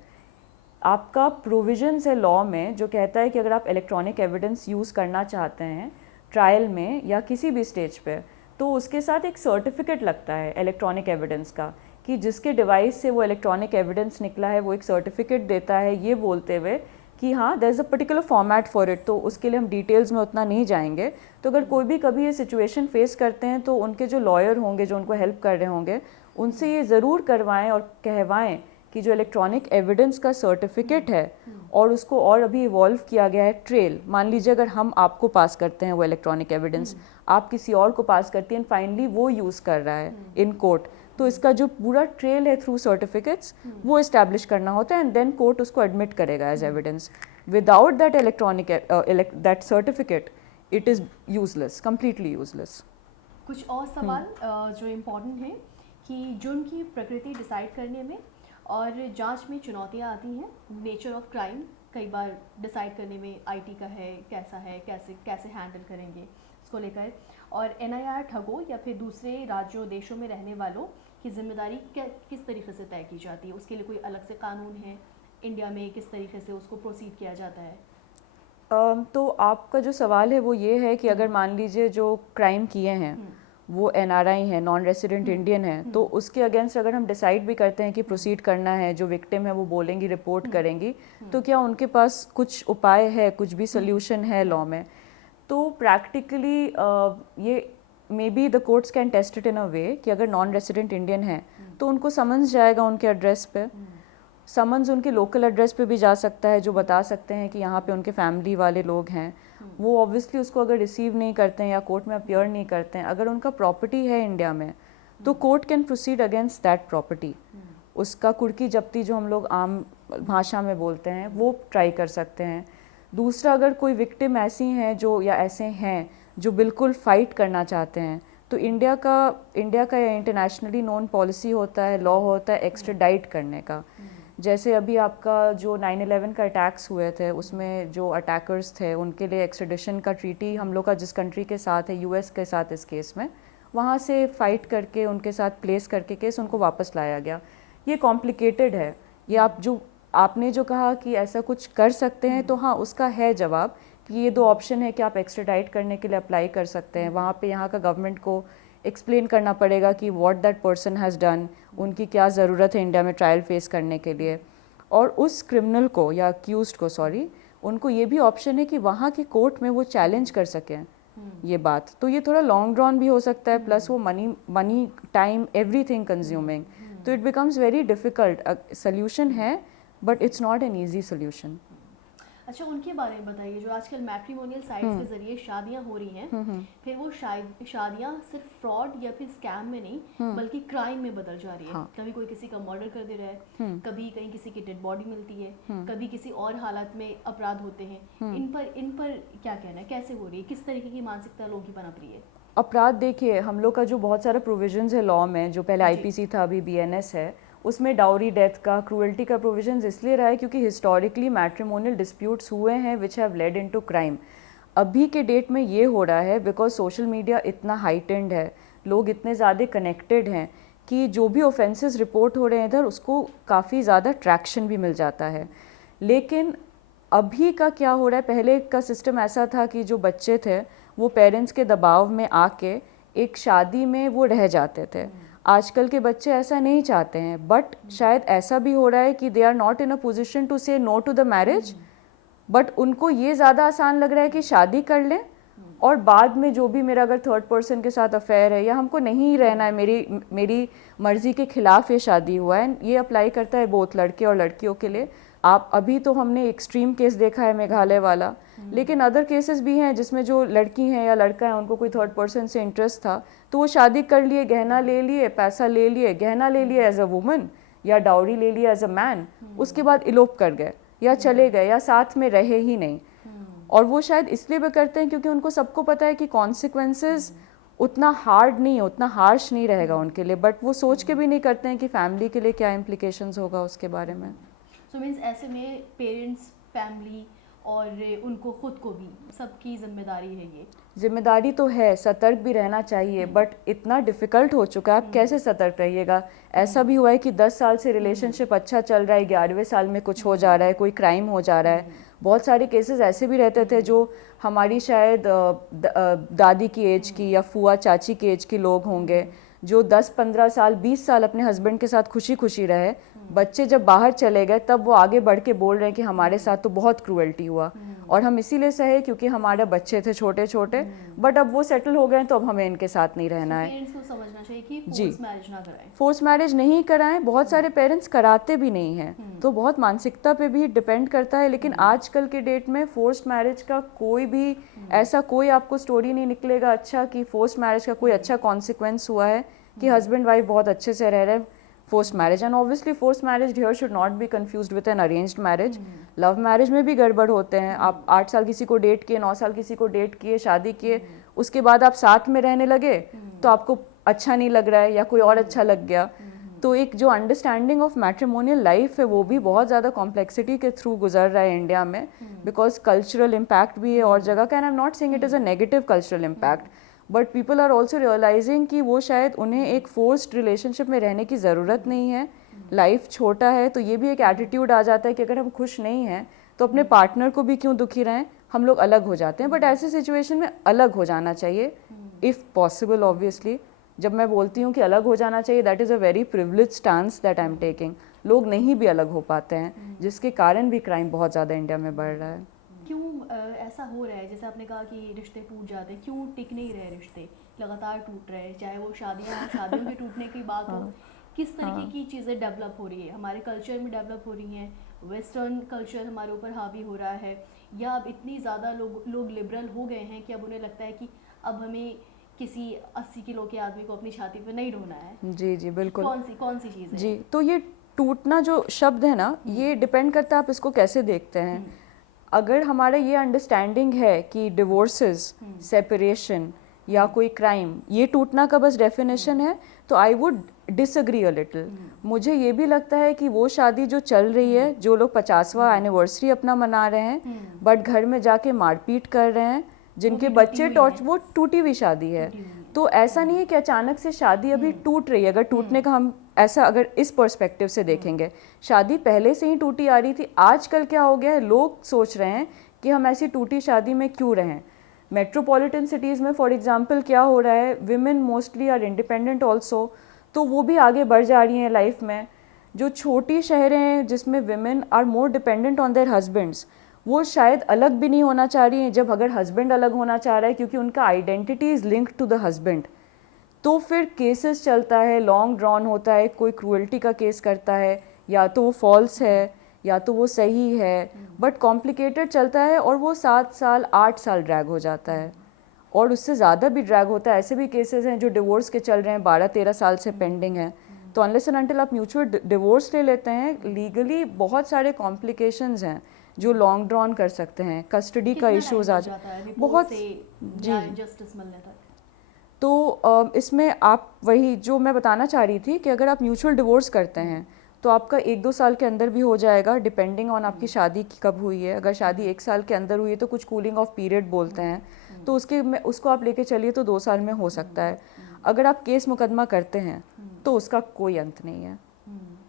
आपका प्रोविजंस है लॉ में जो कहता है कि अगर आप इलेक्ट्रॉनिक एविडेंस यूज़ करना चाहते हैं ट्रायल में या किसी भी स्टेज पे, तो उसके साथ एक सर्टिफिकेट लगता है इलेक्ट्रॉनिक एविडेंस का, कि जिसके डिवाइस से वो इलेक्ट्रॉनिक एविडेंस निकला है वो एक सर्टिफिकेट देता है, ये बोलते हुए कि हाँ there is a particular format for it. तो उसके लिए हम डिटेल्स में उतना नहीं जाएंगे। तो अगर कोई भी कभी ये सिचुएशन फेस करते हैं तो उनके जो लॉयर होंगे, जो उनको हेल्प कर रहे होंगे, उनसे ये ज़रूर करवाएं और कहवाएं कि जो इलेक्ट्रॉनिक एविडेंस का सर्टिफिकेट है, और उसको और अभी इवॉल्व किया गया है ट्रेल, मान लीजिए अगर हम आपको पास करते हैं वो इलेक्ट्रॉनिक एविडेंस, आप किसी और को पास करती हैं, फाइनली वो यूज़ कर रहा है इन कोर्ट, तो इसका जो पूरा ट्रेल है थ्रू सर्टिफिकेट्स वो इस्टेब्लिश करना होता है, एंड देन कोर्ट उसको एडमिट करेगा as evidence. Without that electronic that certificate it is useless, completely useless. कुछ और सवाल जो इम्पोर्टेंट हैं कि जुर्म की प्रकृति डिसाइड करने में और जांच में चुनौतियां आती हैं। नेचर ऑफ क्राइम कई बार डिसाइड करने में आईटी का है, कैसे हैंडल करेंगे इसको लेकर, और एनआईआर ठगों या फिर दूसरे राज्यों देशों में रहने वालों की जिम्मेदारी किस तरीके से तय की जाती है, उसके लिए कोई अलग से कानून है? इंडिया में किस तरीके से उसको प्रोसीड किया जाता है? तो आपका जो सवाल है वो ये है कि अगर मान लीजिए जो क्राइम किए हैं वो एनआरआई हैं, नॉन रेसिडेंट इंडियन हैं, तो उसके अगेंस्ट अगर हम डिसाइड भी करते हैं कि प्रोसीड करना है, जो विक्टिम है वो बोलेंगी, रिपोर्ट करेंगी, तो क्या उनके पास कुछ उपाय है, कुछ भी सोल्यूशन है लॉ में? तो प्रैक्टिकली ये may be the courts can test it in a way कि अगर नॉन रेसिडेंट इंडियन है तो उनको समन्स जाएगा उनके एड्रेस पे, समन्स उनके लोकल एड्रेस पे भी जा सकता है, जो बता सकते हैं कि यहाँ पे उनके फैमिली वाले लोग हैं। वो ऑब्वियसली उसको अगर रिसीव नहीं करते हैं या कोर्ट में अपीयर नहीं करते हैं, अगर उनका प्रॉपर्टी है इंडिया में, तो court can proceed against that property. उसका कुर्की जब्ती जो हम लोग आम भाषा में बोलते हैं वो ट्राई कर सकते हैं। दूसरा, अगर कोई विक्टिम ऐसी हैं जो या ऐसे हैं जो बिल्कुल फ़ाइट करना चाहते हैं, तो इंडिया का या इंटरनेशनली नोन पॉलिसी होता है, लॉ होता है एक्स्ट्राडाइट करने का, जैसे अभी आपका जो 9/11 का अटैक्स हुए थे उसमें जो अटैकर्स थे उनके लिए एक्स्ट्रेडिशन का ट्रीटी हम लोग का जिस कंट्री के साथ है, यूएस के साथ इस केस में, वहाँ से फ़ाइट करके उनके साथ प्लेस करके केस उनको वापस लाया गया। ये कॉम्प्लिकेटेड है। ये आपने जो कहा कि ऐसा कुछ कर सकते हैं, तो हाँ उसका है जवाब कि ये 2 ऑप्शन है कि आप एक्स्ट्राडाइट करने के लिए अप्लाई कर सकते हैं। वहाँ पे यहाँ का गवर्नमेंट को एक्सप्लेन करना पड़ेगा कि what that person has done, उनकी क्या ज़रूरत है इंडिया में ट्रायल फेस करने के लिए, और उस क्रिमिनल को या अक्यूज्ड को उनको ये भी ऑप्शन है कि वहाँ की कोर्ट में वो चैलेंज कर सकें ये बात। तो ये थोड़ा लॉन्ग ड्रॉन भी हो सकता है, प्लस वो मनी टाइम एवरीथिंग कंज्यूमिंग, तो it becomes very difficult. Solution है but it's not an easy solution. अच्छा, उनके बारे में बताइए जो आजकल मैट्रिमोनियल साइट्स के जरिए शादियां हो रही हैं, फिर वो शादियां सिर्फ फ्रॉड या फिर स्कैम में नहीं बल्कि क्राइम में बदल जा रही है। हाँ। कभी कोई किसी का मर्डर कर दे रहा है, कभी कहीं किसी की डेड बॉडी मिलती है, कभी किसी और हालत में अपराध होते हैं। इन पर क्या कहना है, कैसे हो रही है, किस तरीके की मानसिकता लोगों की पनप रही है? अपराध देखिए, हम लोग का जो बहुत सारा प्रोविजंस है लॉ में, जो पहले आईपीसी था अभी बीएनएस है, उसमें डाउरी, डेथ का, क्रूअल्टी का प्रोविजंस इसलिए रहा है क्योंकि हिस्टोरिकली मैट्रिमोनियल डिस्प्यूट्स हुए हैं which have led into crime. अभी के डेट में ये हो रहा है बिकॉज सोशल मीडिया इतना हाइटेंड है, लोग इतने ज़्यादा कनेक्टेड हैं कि जो भी ऑफेंसेस रिपोर्ट हो रहे हैं इधर उसको काफ़ी ज़्यादा ट्रैक्शन भी मिल जाता है। लेकिन अभी का क्या हो रहा है, पहले का सिस्टम ऐसा था कि जो बच्चे थे वो पेरेंट्स के दबाव में आके एक शादी में वो रह जाते थे। आजकल के बच्चे ऐसा नहीं चाहते हैं, बट शायद ऐसा भी हो रहा है कि they are not in a position to say no to the marriage, but उनको ये ज़्यादा आसान लग रहा है कि शादी कर लें और बाद में जो भी मेरा अगर थर्ड पर्सन के साथ अफेयर है या हमको नहीं रहना है, मेरी मर्ज़ी के ख़िलाफ़ ये शादी हुआ है, ये अप्लाई करता है बोथ लड़के और लड़कियों के लिए। आप अभी तो हमने एक्सट्रीम केस देखा है मेघालय वाला, लेकिन अदर केसेस भी हैं जिसमें जो लड़की हैं या लड़का है उनको कोई थर्ड पर्सन से इंटरेस्ट था तो वो शादी कर लिए, गहना ले लिए, पैसा ले लिए, गहना ले लिए एज अ वुमन या डाउरी ले लिया एज अ मैन, उसके बाद इलोप कर गए या चले गए या साथ में रहे ही नहीं। और वो शायद इसलिए भी करते हैं क्योंकि उनको सबको पता है कि कॉन्सिक्वेंसेस उतना हार्ड नहीं, उतना हार्श नहीं रहेगा उनके लिए, बट वो सोच के भी नहीं करते हैं कि फैमिली के लिए क्या इम्प्लीकेशंस होगा उसके बारे में। सो मीन्स ऐसे में पेरेंट्स, फैमिली और उनको खुद को भी सबकी जिम्मेदारी है। ये जिम्मेदारी तो है, सतर्क भी रहना चाहिए, बट इतना डिफ़िकल्ट हो चुका है, आप कैसे सतर्क रहिएगा। ऐसा भी हुआ है कि 10 साल से रिलेशनशिप अच्छा चल रहा है, 11वें साल में कुछ हो जा रहा है, कोई क्राइम हो जा रहा है। बहुत सारे केसेस ऐसे भी रहते थे जो हमारी शायद दादी की एज की या फुआ चाची की एज के लोग होंगे जो 10-15 साल 20 साल अपने हस्बैंड के साथ खुशी खुशी रहे, बच्चे जब बाहर चले गए तब वो आगे बढ़ के बोल रहे हैं कि हमारे साथ तो बहुत क्रूअल्टी हुआ और हम इसीलिए सहे क्योंकि हमारे बच्चे थे छोटे छोटे, बट अब वो सेटल हो गए तो अब हमें इनके साथ नहीं रहना है। पेरेंट्स को समझना चाहिए कि जी, फोर्स मैरिज ना कराएं। फोर्स मैरिज नहीं कराएं, बहुत सारे पेरेंट्स कराते भी नहीं हैं, तो बहुत मानसिकता पे भी डिपेंड करता है। लेकिन आजकल के डेट में फोर्स्ड मैरिज का कोई भी ऐसा कोई आपको स्टोरी नहीं निकलेगा अच्छा कि फोर्स्ड मैरिज का कोई अच्छा कॉन्सिक्वेंस हुआ है कि हस्बैंड वाइफ बहुत अच्छे से रह रहे हैं। Forced marriage, and obviously forced marriage here should not be confused with an arranged marriage. Love marriage में भी गड़बड़ होते हैं। आप 8 साल किसी को डेट किए, 9 साल किसी को डेट किए, शादी किए, उसके बाद आप साथ में रहने लगे तो आपको अच्छा नहीं लग रहा है या कोई और अच्छा लग गया। तो एक जो अंडरस्टैंडिंग ऑफ मैट्रिमोनियल लाइफ है वो भी बहुत ज़्यादा कॉम्प्लेक्सिटी के थ्रू गुजर रहा है इंडिया में, बिकॉज कल्चरल इम्पैक्ट भी है और जगह का, and I am not saying it is a negative cultural impact, but people are also realising कि वो शायद उन्हें एक फोर्स्ड रिलेशनशिप में रहने की ज़रूरत नहीं है। लाइफ छोटा है तो ये भी एक एटीट्यूड आ जाता है कि अगर हम खुश नहीं हैं तो अपने पार्टनर को भी क्यों दुखी रहें, हम लोग अलग हो जाते हैं। बट ऐसे सिचुएशन में अलग हो जाना चाहिए इफ़ पॉसिबल। ऑब्वियसली जब मैं बोलती हूँ कि अलग हो जाना चाहिए, that is a very privilege stance that I am taking. लोग नहीं भी अलग हो पाते हैं जिसके कारण भी क्राइम बहुत ज़्यादा इंडिया में बढ़ रहा है। क्यों ऐसा हो रहा है? जैसे आपने कहा कि रिश्ते टूट जाते हैं, क्यों टिक नहीं रहे रिश्ते, लगातार टूट रहे हैं, चाहे वो शादियों के टूटने की बात हो, किस तरीके की चीज़ें डेवलप हो रही है, हमारे कल्चर में डेवलप हो रही हैं, वेस्टर्न कल्चर हमारे ऊपर हावी हो रहा है, या अब इतनी ज़्यादा लोग लिबरल हो गए हैं कि अब उन्हें लगता है कि अब हमें किसी 80 किलो के आदमी को अपनी छाती पे नहीं ढोना है। जी जी बिल्कुल। कौन सी चीज़ है? जी, तो ये टूटना जो शब्द है ना, ये डिपेंड करता है आप इसको कैसे देखते हैं। अगर हमारा ये अंडरस्टैंडिंग है कि डिवोर्सेस, सेपरेशन या कोई क्राइम, ये टूटना का बस डेफिनेशन है, तो I would disagree a little. मुझे ये भी लगता है कि वो शादी जो चल रही है, जो लोग 50वां एनिवर्सरी अपना मना रहे हैं बट घर में जाके मारपीट कर रहे हैं, जिनके बच्चे वो टूटी हुई शादी है। तो ऐसा नहीं है कि अचानक से शादी अभी टूट रही है। अगर टूटने का हम ऐसा अगर इस पर्सपेक्टिव से देखेंगे, शादी पहले से ही टूटी आ रही थी। आजकल क्या हो गया है, लोग सोच रहे हैं कि हम ऐसी टूटी शादी में क्यों रहें। मेट्रोपॉलिटन सिटीज़ में फॉर एग्जांपल क्या हो रहा है, women mostly are independent also, तो वो भी आगे बढ़ जा रही हैं लाइफ में। जो छोटी शहरें हैं जिसमें women are more dependent on their husbands, वो शायद अलग भी नहीं होना चाह रही हैं। जब अगर हस्बैंड अलग होना चाह रहा है क्योंकि उनका identity is linked to the husband, तो फिर केसेस चलता है, लॉन्ग ड्रॉन होता है, कोई क्रूअल्टी का केस करता है, या तो वो फॉल्स है या तो वो सही है, बट कॉम्प्लिकेटेड चलता है और वो 7 साल 8 साल ड्रैग हो जाता है और उससे ज़्यादा भी ड्रैग होता है। ऐसे भी केसेस हैं जो डिवोर्स के चल रहे हैं, 12-13 साल से पेंडिंग है। तो अनलेस एंड अनटिल आप म्यूचुअल डिवोर्स ले लेते हैं, लीगली बहुत सारे कॉम्प्लिकेशंस हैं जो लॉन्ग ड्रॉन कर सकते हैं। कस्टडी का इश्यूज आ जाता है बहुत जी। जस्टिस मिलने तक। तो इसमें आप वही जो मैं बताना चाह रही थी कि अगर आप म्यूचुअल डिवोर्स करते हैं तो आपका 1-2 साल के अंदर भी हो जाएगा, डिपेंडिंग ऑन आपकी शादी कब हुई है। अगर शादी 1 साल के अंदर हुई है तो कुछ कूलिंग ऑफ पीरियड बोलते हैं, तो उसको आप लेके चलिए तो 2 साल में हो सकता है। अगर आप केस मुकदमा करते हैं तो उसका कोई अंत नहीं है।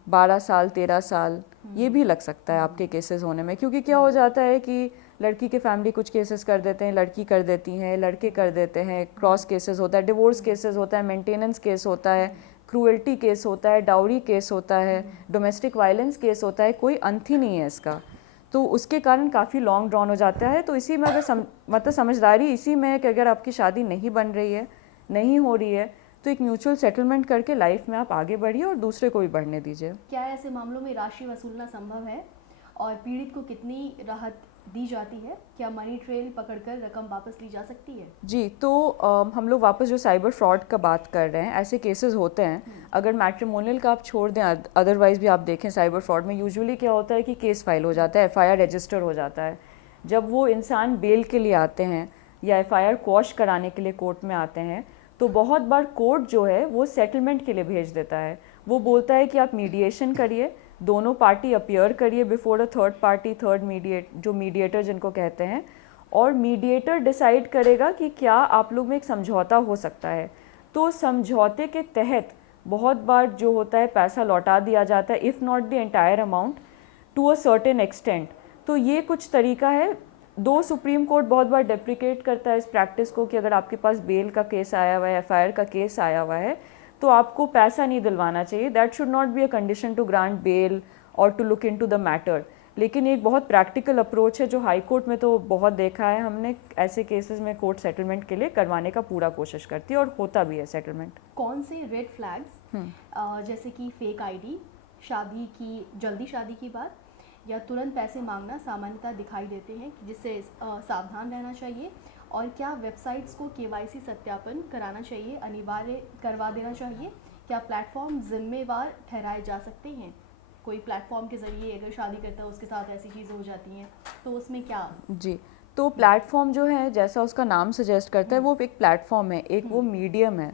12 साल 13 साल ये भी लग सकता है आपके केसेस होने में, क्योंकि क्या हो जाता है कि लड़की के फैमिली कुछ केसेस कर देते हैं, लड़की कर देती हैं, लड़के कर देते हैं, क्रॉस केसेस होता है, डिवोर्स केसेस होता है, मेंटेनेंस केस होता है, क्रूअल्टी केस होता है, डाउरी केस होता है, डोमेस्टिक वायलेंस केस होता है, कोई अंत ही नहीं है इसका। तो उसके कारण काफ़ी लॉन्ग ड्रॉन हो जाता है। तो इसी में अगर मतलब समझदारी इसी में है कि अगर आपकी शादी नहीं बन रही है, नहीं हो रही है, तो एक म्यूचुअल सेटलमेंट करके लाइफ में आप आगे बढ़िए और दूसरे को भी बढ़ने दीजिए। क्या ऐसे मामलों में राशि वसूलना संभव है और पीड़ित को कितनी राहत दी जाती है? क्या मनी ट्रेल पकड़कर रकम वापस ली जा सकती है? जी, तो हम लोग वापस जो साइबर फ्रॉड का बात कर रहे हैं, ऐसे केसेस होते हैं। अगर मैट्रिमोनियल का आप छोड़ दें, अदरवाइज भी आप देखें साइबर फ्रॉड में यूजुअली क्या होता है कि केस फाइल हो जाता है, FIR रजिस्टर हो जाता है। जब वो इंसान बेल के लिए आते हैं या FIR क्वॉश कराने के लिए कोर्ट में आते हैं, तो बहुत बार कोर्ट जो है वो सेटलमेंट के लिए भेज देता है। वो बोलता है कि आप मीडिएशन करिए, दोनों पार्टी अपीयर करिए बिफोर अ थर्ड पार्टी, जो मीडिएटर जिनको कहते हैं, और मीडिएटर डिसाइड करेगा कि क्या आप लोग में एक समझौता हो सकता है। तो समझौते के तहत बहुत बार जो होता है पैसा लौटा दिया जाता है, if not the entire amount to a certain extent. तो ये कुछ तरीका है। सुप्रीम कोर्ट बहुत बार डेप्रिकेट करता है इस प्रैक्टिस को कि अगर आपके पास बेल का केस आया हुआ है, FIR का केस आया हुआ है, तो आपको पैसा नहीं दिलवाना चाहिए। That should not be a condition to grant bail और to look into the matter. लेकिन एक बहुत प्रैक्टिकल अप्रोच है जो हाई कोर्ट में तो बहुत देखा है हमने, ऐसे केसेस में कोर्ट सेटलमेंट के लिए करवाने का पूरा कोशिश करती है और होता भी है सेटलमेंट। कौन से रेड फ्लैग्स जैसे कि फेक ID, जल्दी शादी की बात या तुरंत पैसे मांगना सामान्यतः दिखाई देते हैं, जिससे सावधान रहना चाहिए? और क्या वेबसाइट्स को KYC सत्यापन कराना चाहिए, अनिवार्य करवा देना चाहिए? क्या प्लेटफॉर्म जिम्मेवार ठहराए जा सकते हैं? कोई प्लेटफॉर्म के ज़रिए अगर शादी करता है उसके साथ ऐसी चीज़ें हो जाती हैं, तो उसमें क्या? जी, तो प्लेटफॉर्म जो है जैसा उसका नाम सजेस्ट करता है, वो एक प्लेटफॉर्म है, एक वो मीडियम है।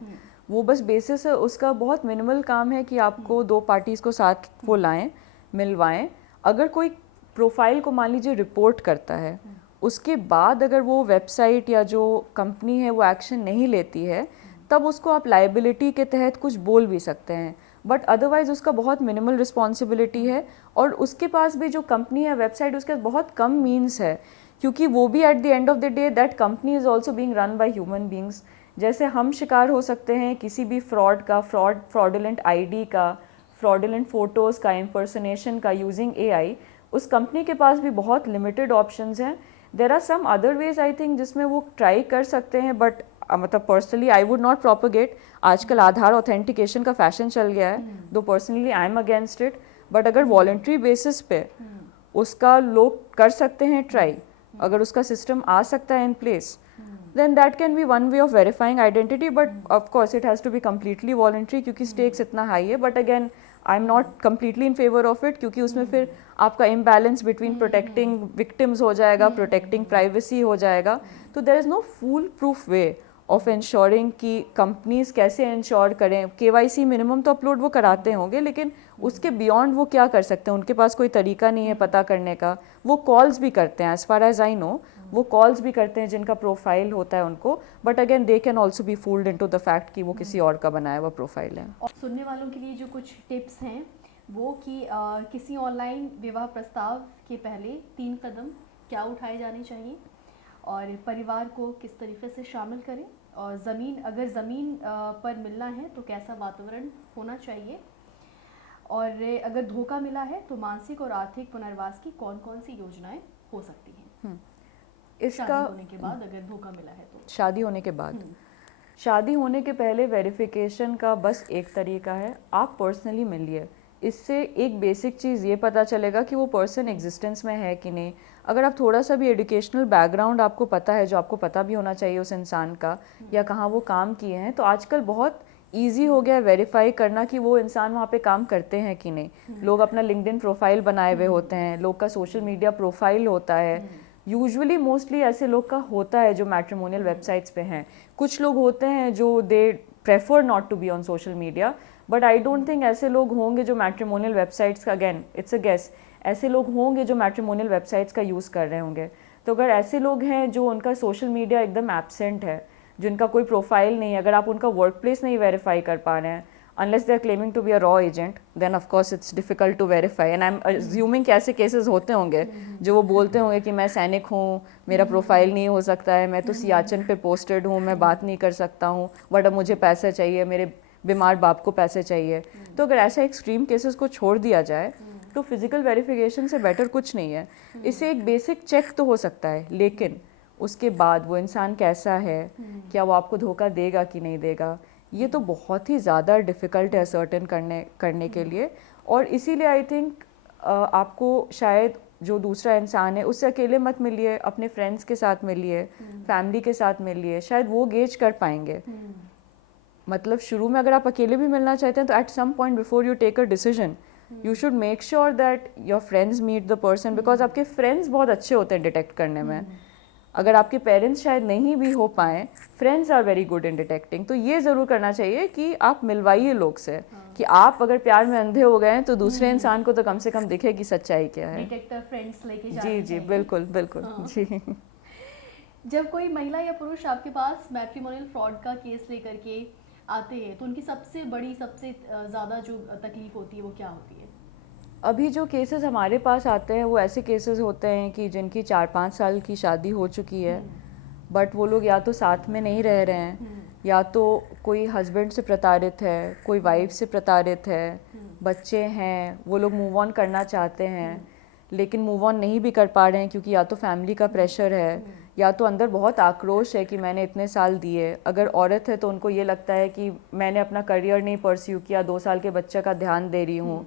वो बस बेसिस है, उसका बहुत मिनिमल काम है कि आपको 2 पार्टीज़ को साथ वो लाएं, मिलवाएं। अगर कोई प्रोफाइल को मान लीजिए रिपोर्ट करता है, उसके बाद अगर वो वेबसाइट या जो कंपनी है वो एक्शन नहीं लेती है, तब उसको आप लाइबिलिटी के तहत कुछ बोल भी सकते हैं, बट अदरवाइज उसका बहुत मिनिमल रिस्पॉन्सिबिलिटी है। और उसके पास भी जो कंपनी है वेबसाइट, उसके पास बहुत कम मीन्स है, क्योंकि वो भी at the end of the day that company is also being run by human beings. जैसे हम शिकार हो सकते हैं किसी भी फ्रॉड का, फ्रॉडुलेंट ID का, फ्रॉडुलेंट फ़ोटोज़ का, इम्पर्सनेशन का यूजिंग AI, उस कंपनी के पास भी बहुत लिमिटेड ऑप्शंस हैं। There are some other ways I think जिसमें वो ट्राई कर सकते हैं, बट मतलब personally I would not propagate. आजकल आधार ऑथेंटिकेशन का फैशन चल गया है, दो personally I am against it, but अगर वॉलंटरी बेसिस पे उसका लोग कर सकते हैं ट्राई, अगर उसका सिस्टम आ सकता है in place, then that can be one way of verifying identity, but of course it has to be completely voluntary क्योंकि stakes इतना high है। but again I'm not completely in favor of it क्योंकि उसमें फिर आपका imbalance between protecting victims हो जाएगा, protecting privacy हो जाएगा। तो there is no fool proof way of ensuring कि कंपनीज कैसे इंश्योर करें। केवाईसी मिनिमम तो अपलोड वो कराते होंगे, लेकिन उसके बियॉन्ड वो क्या कर सकते हैं, उनके पास कोई तरीका नहीं है पता करने का। वो कॉल्स भी करते हैं, as far as I know वो कॉल्स भी करते हैं जिनका प्रोफाइल होता है उनको, but again they can also be fooled into the fact कि वो किसी और का बनाया हुआ प्रोफाइल है। और सुनने वालों के लिए जो कुछ टिप्स हैं वो कि किसी ऑनलाइन विवाह प्रस्ताव के पहले 3 कदम क्या उठाए जाने चाहिए, और परिवार को किस तरीके से शामिल करें, और अगर ज़मीन पर मिलना है तो कैसा वातावरण होना चाहिए, और अगर धोखा मिला है तो मानसिक और आर्थिक पुनर्वास की कौन कौन सी योजनाएं हो सकती हैं। इसका शादी होने के बाद अगर धोखा मिला है तो शादी होने के बाद, शादी होने के पहले वेरिफिकेशन का बस एक तरीका है, आप पर्सनली मिलिए। इससे एक बेसिक चीज़ ये पता चलेगा कि वो पर्सन एग्जिस्टेंस में है कि नहीं। अगर आप थोड़ा सा भी एजुकेशनल बैकग्राउंड आपको पता है, जो आपको पता भी होना चाहिए उस इंसान का, या कहाँ वो काम किए हैं, तो आजकल बहुत ईजी हो गया है वेरीफाई करना कि वो इंसान वहाँ पे काम करते हैं कि नहीं। लोग अपना लिंक्डइन प्रोफाइल बनाए हुए होते हैं, लोग का सोशल मीडिया प्रोफाइल होता है, यूजुअली मोस्टली ऐसे लोग का होता है जो मैट्रिमोनियल वेबसाइट्स पे हैं। कुछ लोग होते हैं जो they prefer not to be on social media, but I don't think ऐसे लोग होंगे जो मैट्रिमोनियल वेबसाइट्स का, अगेन इट्स अ गेस, ऐसे लोग होंगे जो मैट्रिमोनियल वेबसाइट्स का यूज़ कर रहे होंगे। तो अगर ऐसे लोग हैं जो उनका सोशल मीडिया एकदम एब्सेंट है, जिनका कोई प्रोफाइल नहीं है, अगर आप उनका वर्क प्लेस नहीं वेरीफाई कर पा रहे हैं, unless they are claiming to be a raw agent, then of course it's difficult to verify, and I'm assuming कि ऐसे केसेस होते होंगे जो वो बोलते होंगे कि मैं सैनिक हूँ, मेरा प्रोफाइल नहीं हो सकता है, मैं तो सियाचिन पे पोस्टेड हूँ, मैं बात नहीं कर सकता हूँ, बट अब मुझे पैसे चाहिए, मेरे बीमार बाप को पैसे चाहिए। तो अगर ऐसे एक्सट्रीम केसेस को छोड़ दिया जाए तो फिजिकल वेरिफिकेशन से बेटर कुछ नहीं है। इससे एक बेसिक चेक तो हो सकता है, लेकिन उसके बाद वो इंसान कैसा है, क्या वो आपको धोखा देगा कि नहीं देगा, ये तो बहुत ही ज़्यादा डिफ़िकल्ट है सर्टेन करने के लिए। और इसीलिए आई थिंक आपको शायद जो दूसरा इंसान है उससे अकेले मत मिलिए, अपने फ्रेंड्स के साथ मिलिए, फैमिली के साथ मिलिए, शायद वो गेज कर पाएंगे। मतलब शुरू में अगर आप अकेले भी मिलना चाहते हैं तो at some point before you take a decision you should make sure that your friends meet the person, because आपके फ्रेंड्स बहुत अच्छे होते हैं डिटेक्ट करने में। अगर आपके पेरेंट्स शायद नहीं भी हो पाए, friends are very good in detecting. तो ये ज़रूर करना चाहिए कि आप मिलवाइए लोग से, कि आप अगर प्यार में अंधे हो गए हैं तो दूसरे इंसान को तो कम से कम दिखे कि सच्चाई क्या है। डिटेक्टर फ्रेंड्स लेके जाने जी जी चाहिए। बिल्कुल बिल्कुल। जी जब कोई महिला या पुरुष आपके पास मैट्रिमोनियल फ्रॉड का केस लेकर के आते हैं तो उनकी सबसे ज़्यादा जो तकलीफ होती है वो क्या होती है? अभी जो केसेस हमारे पास आते हैं वो ऐसे केसेस होते हैं कि जिनकी 4-5 साल की शादी हो चुकी है, बट वो लोग या तो साथ में नहीं रह रहे हैं, या तो कोई हस्बैंड से प्रताड़ित है, कोई वाइफ से प्रताड़ित है, बच्चे हैं, वो लोग मूव ऑन करना चाहते हैं लेकिन मूव ऑन नहीं भी कर पा रहे हैं क्योंकि या तो फैमिली का प्रेशर है, या तो अंदर बहुत आक्रोश है कि मैंने इतने साल दिए। अगर औरत है तो उनको ये लगता है कि मैंने अपना करियर नहीं परस्यू किया, 2 साल के बच्चे का ध्यान दे रही हूँ,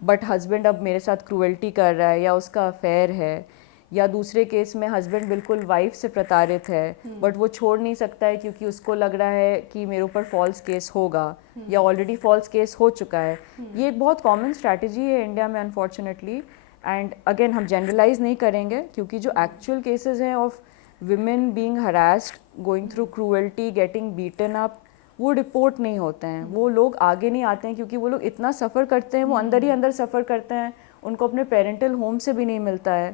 बट हस्बैंड अब मेरे साथ क्रूएल्टी कर रहा है या उसका अफेयर है। या दूसरे केस में हस्बैंड बिल्कुल वाइफ से प्रताड़ित है, बट वो छोड़ नहीं सकता है क्योंकि उसको लग रहा है कि मेरे ऊपर फॉल्स केस होगा या ऑलरेडी फॉल्स केस हो चुका है। ये एक बहुत कॉमन स्ट्रैटेजी है इंडिया में अनफॉर्चुनेटली। एंड अगेन हम जनरलाइज नहीं करेंगे क्योंकि जो एक्चुअल केसेस हैं of women being harassed, going through cruelty, getting beaten up, वो रिपोर्ट नहीं होते हैं, वो लोग आगे नहीं आते हैं क्योंकि वो लोग इतना सफ़र करते हैं, वो अंदर ही अंदर सफ़र करते हैं, उनको अपने पेरेंटल होम से भी नहीं मिलता है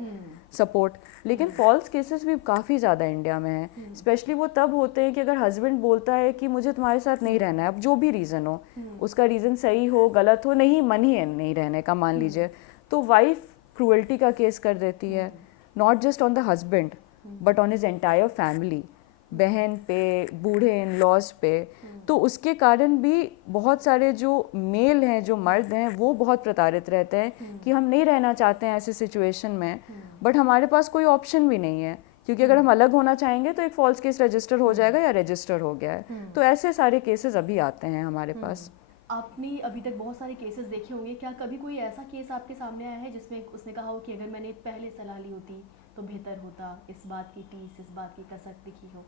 सपोर्ट। लेकिन फॉल्स केसेस भी काफ़ी ज़्यादा इंडिया में हैं। स्पेशली वो तब होते हैं कि अगर हस्बैंड बोलता है कि मुझे तुम्हारे साथ नहीं रहना है, अब जो भी रीज़न हो, उसका रीज़न सही हो गलत हो, नहीं मन ही है नहीं रहने का मान लीजिए, तो वाइफ क्रूएल्टी का केस कर देती है, not just on the husband but on his entire family, बहन पे, बूढ़े इन लॉज पे। तो उसके कारण भी बहुत सारे जो मेल हैं, जो मर्द हैं, वो बहुत प्रताड़ित रहते हैं कि हम नहीं रहना चाहते हैं ऐसे सिचुएशन में, बट हमारे पास कोई ऑप्शन भी नहीं है क्योंकि अगर हम अलग होना चाहेंगे तो एक फॉल्स केस रजिस्टर हो जाएगा या रजिस्टर हो गया है। तो ऐसे सारे केसेस अभी आते हैं हमारे पास। आपने अभी तक बहुत सारे केसेस देखे होंगे, क्या कभी कोई ऐसा केस आपके सामने आया है जिसमें उसने कहा हो कि अगर मैंने पहले सलाह ली होती तो बेहतर होता, इस बात की टीस, इस बात की कसक दिखी हो?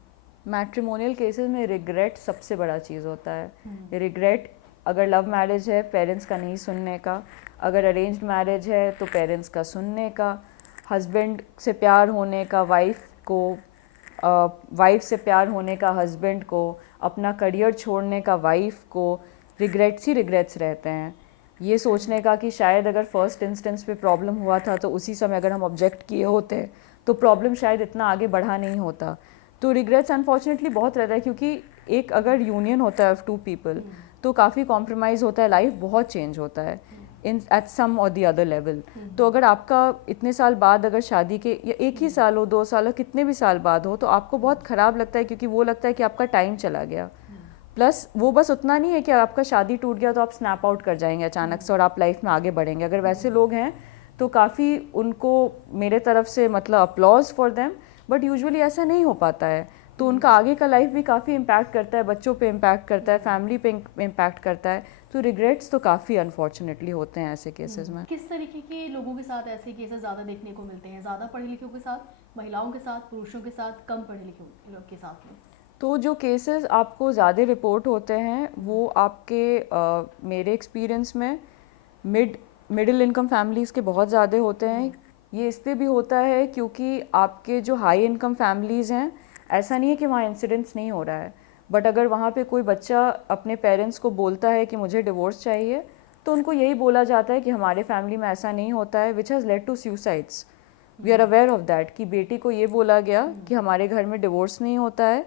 मैट्रिमोनियल केसेस में रिग्रेट सबसे बड़ा चीज़ होता है। रिग्रेट अगर लव मैरिज है पेरेंट्स का नहीं सुनने का, अगर अरेंज्ड मैरिज है तो पेरेंट्स का सुनने का, हस्बैंड से प्यार होने का, वाइफ को वाइफ से प्यार होने का हस्बैंड को, अपना करियर छोड़ने का वाइफ को रिग्रेट्स ही रिग्रेट्स रहते हैं। ये सोचने का कि शायद अगर फर्स्ट इंस्टेंस पे प्रॉब्लम हुआ था तो उसी समय अगर हम ऑब्जेक्ट किए होते तो प्रॉब्लम शायद इतना आगे बढ़ा नहीं होता। तो रिग्रेट्स अनफॉर्चुनेटली बहुत रहता है, क्योंकि एक अगर यूनियन होता है ऑफ टू पीपल तो काफ़ी कॉम्प्रोमाइज़ होता है, लाइफ बहुत चेंज होता है इन एट सम और द अदर लेवल। तो अगर आपका इतने साल बाद अगर शादी के या एक ही साल हो, 2 साल हो, कितने भी साल बाद हो, तो आपको बहुत ख़राब लगता है, क्योंकि वो लगता है कि आपका टाइम चला गया। प्लस वो बस उतना नहीं है कि आपका शादी टूट गया तो आप स्नैप आउट कर जाएंगे अचानक से और आप लाइफ में आगे बढ़ेंगे। अगर वैसे लोग हैं तो काफ़ी उनको मेरे तरफ से मतलब applause for them, but usually ऐसा नहीं हो पाता है। तो उनका आगे का लाइफ भी काफ़ी इम्पैक्ट करता है, बच्चों पे इम्पैक्ट करता है, फैमिली पे इम्पैक्ट करता है। तो रिग्रेट्स तो काफ़ी अनफॉर्चुनेटली होते हैं ऐसे केसेस में। किस तरीके के लोगों के साथ ऐसे केसेस ज़्यादा देखने को मिलते हैं? ज़्यादा पढ़े लिखों के साथ, महिलाओं के साथ, पुरुषों के साथ, कम पढ़े लिखे लोग के साथ में? तो जो केसेस आपको ज़्यादा रिपोर्ट होते हैं वो आपके मेरे एक्सपीरियंस में मिडिल इनकम फैमिलीज़ के बहुत ज़्यादा होते हैं। ये इसलिए भी होता है क्योंकि आपके जो हाई इनकम फैमिलीज़ हैं, ऐसा नहीं है कि वहाँ इंसिडेंट्स नहीं हो रहा है, बट अगर वहाँ पे कोई बच्चा अपने पेरेंट्स को बोलता है कि मुझे डिवोर्स चाहिए, तो उनको यही बोला जाता है कि हमारे फैमिली में ऐसा नहीं होता है, which has led to suicides. We are aware of that कि बेटी को ये बोला गया कि हमारे घर में डिवोर्स नहीं होता है,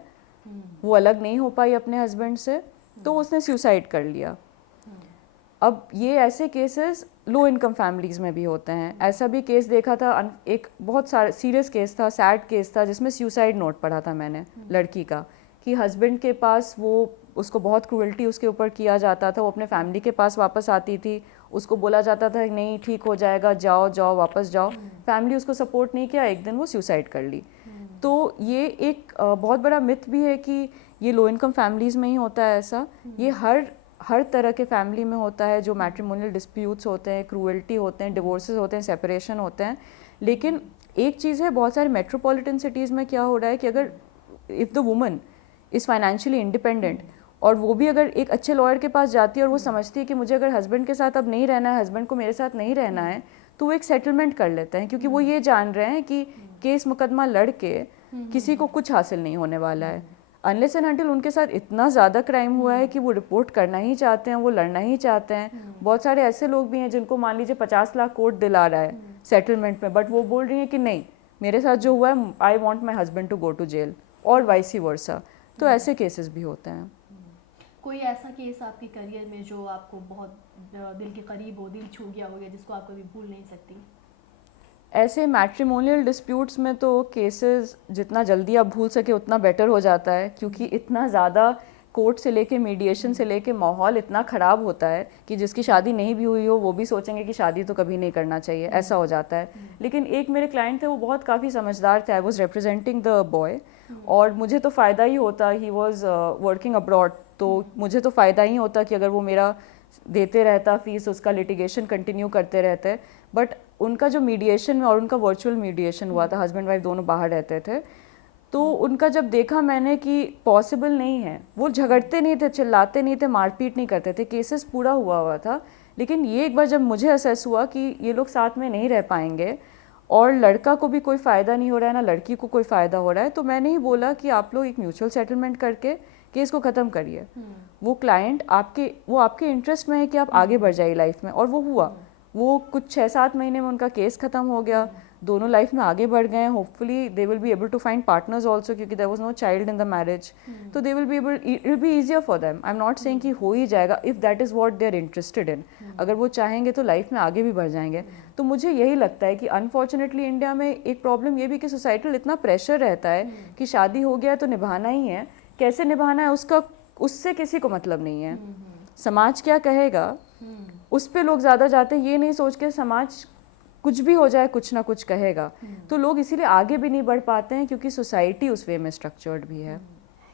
वो अलग नहीं हो पाई अपने हस्बैंड से, तो उसने सुसाइड कर लिया। अब ये ऐसे केसेस लो इनकम फैमिलीज़ में भी होते हैं। ऐसा भी केस देखा था, एक बहुत सीरियस केस था, सैड केस था, जिसमें सुसाइड नोट पढ़ा था मैंने लड़की का, कि हस्बैंड के पास वो उसको बहुत क्रूअल्टी उसके ऊपर किया जाता था। वो अपने फैमिली के पास वापस आती थी, उसको बोला जाता था नहीं ठीक हो जाएगा, जाओ जाओ वापस जाओ। फैमिली उसको सपोर्ट नहीं किया, एक दिन वो सुसाइड कर ली। तो ये एक बहुत बड़ा मिथ भी है कि ये लो इनकम फैमिलीज़ में ही होता है ऐसा। ये हर तरह के फैमिली में होता है, जो मैट्रिमोनियल डिस्प्यूट्स होते हैं, क्रूअल्टी होते हैं, डिवोर्सेस होते हैं, सेपरेशन होते हैं। लेकिन एक चीज़ है, बहुत सारे मेट्रोपॉलिटन सिटीज़ में क्या हो रहा है कि अगर if the woman is financially independent और वो भी अगर एक अच्छे लॉयर के पास जाती है और वो समझती है कि मुझे अगर हस्बैंड के साथ अब नहीं रहना है, हस्बैंड को मेरे साथ नहीं रहना है, तो वो एक सेटलमेंट कर लेते हैं, क्योंकि वो ये जान रहे हैं कि केस मुकदमा लड़ के किसी को कुछ हासिल नहीं होने वाला है। अनलेस एंड अनटिल उनके साथ इतना ज़्यादा क्राइम हुआ है कि वो रिपोर्ट करना ही चाहते हैं, वो लड़ना ही चाहते हैं। बहुत सारे ऐसे लोग भी हैं जिनको मान लीजिए 50 लाख कोर्ट दिला रहा है सेटलमेंट में, बट वो बोल रही हैं कि नहीं, मेरे साथ जो हुआ है, I want my husband to go to jail, और वाइस वर्सा। तो ऐसे केसेस भी होते हैं। कोई ऐसा केस आपके करियर में जो आपको बहुत दिल के करीब हो, दिल छू गया हो, या जिसको आप कभी भूल नहीं सकती? ऐसे मैट्रिमोनियल डिस्प्यूट्स में तो केसेस जितना जल्दी आप भूल सके उतना बेटर हो जाता है, क्योंकि इतना ज़्यादा कोर्ट से लेके मीडिएशन से लेके माहौल इतना ख़राब होता है कि जिसकी शादी नहीं भी हुई हो वो भी सोचेंगे कि शादी तो कभी नहीं करना चाहिए, ऐसा हो जाता है। लेकिन एक मेरे क्लाइंट थे, वो बहुत काफ़ी समझदार थे। I was representing the boy और मुझे तो फ़ायदा ही होता, ही वॉज वर्किंग अब्रॉड, तो मुझे तो फ़ायदा ही होता कि अगर वो मेरा देते रहता फीस, उसका लिटिगेशन कंटिन्यू करते रहते। बट उनका जो मीडिएशन में, और उनका वर्चुअल मीडिएशन हुआ था, हस्बैंड वाइफ दोनों बाहर रहते थे, तो उनका जब देखा मैंने कि पॉसिबल नहीं है, वो झगड़ते नहीं थे, चिल्लाते नहीं थे, मारपीट नहीं करते थे, केसेस पूरा हुआ था। लेकिन ये एक बार जब मुझे असेस हुआ कि ये लोग साथ में नहीं रह पाएंगे और लड़का को भी कोई फ़ायदा नहीं हो रहा है ना लड़की को कोई फ़ायदा हो रहा है, तो मैंने ही बोला कि आप लोग एक म्यूचुअल सेटलमेंट करके केस को ख़त्म करिए। वो क्लाइंट आपके इंटरेस्ट में है कि आप आगे बढ़ जाइए लाइफ में, और वो हुआ। वो कुछ 6-7 महीने में उनका केस ख़त्म हो गया, दोनों लाइफ में आगे बढ़ गए। Hopefully they will be able to find partners also, क्योंकि there was no child in the marriage, तो they will be able, it will be easier for them. I am not saying कि हो ही जाएगा, if that is what they are interested in. अगर वो चाहेंगे तो लाइफ में आगे भी बढ़ जाएंगे। तो मुझे यही लगता है कि अनफॉर्चुनेटली इंडिया में एक प्रॉब्लम ये भी कि सोसाइटल इतना प्रेशर रहता है कि शादी हो गया तो निभाना ही है, कैसे निभाना है उससे किसी को मतलब नहीं है। समाज क्या कहेगा उस पे लोग ज़्यादा जाते हैं, ये नहीं सोच के समाज कुछ भी हो जाए कुछ ना कुछ कहेगा। तो लोग इसीलिए आगे भी नहीं बढ़ पाते हैं, क्योंकि सोसाइटी उस वे में स्ट्रक्चर्ड भी है।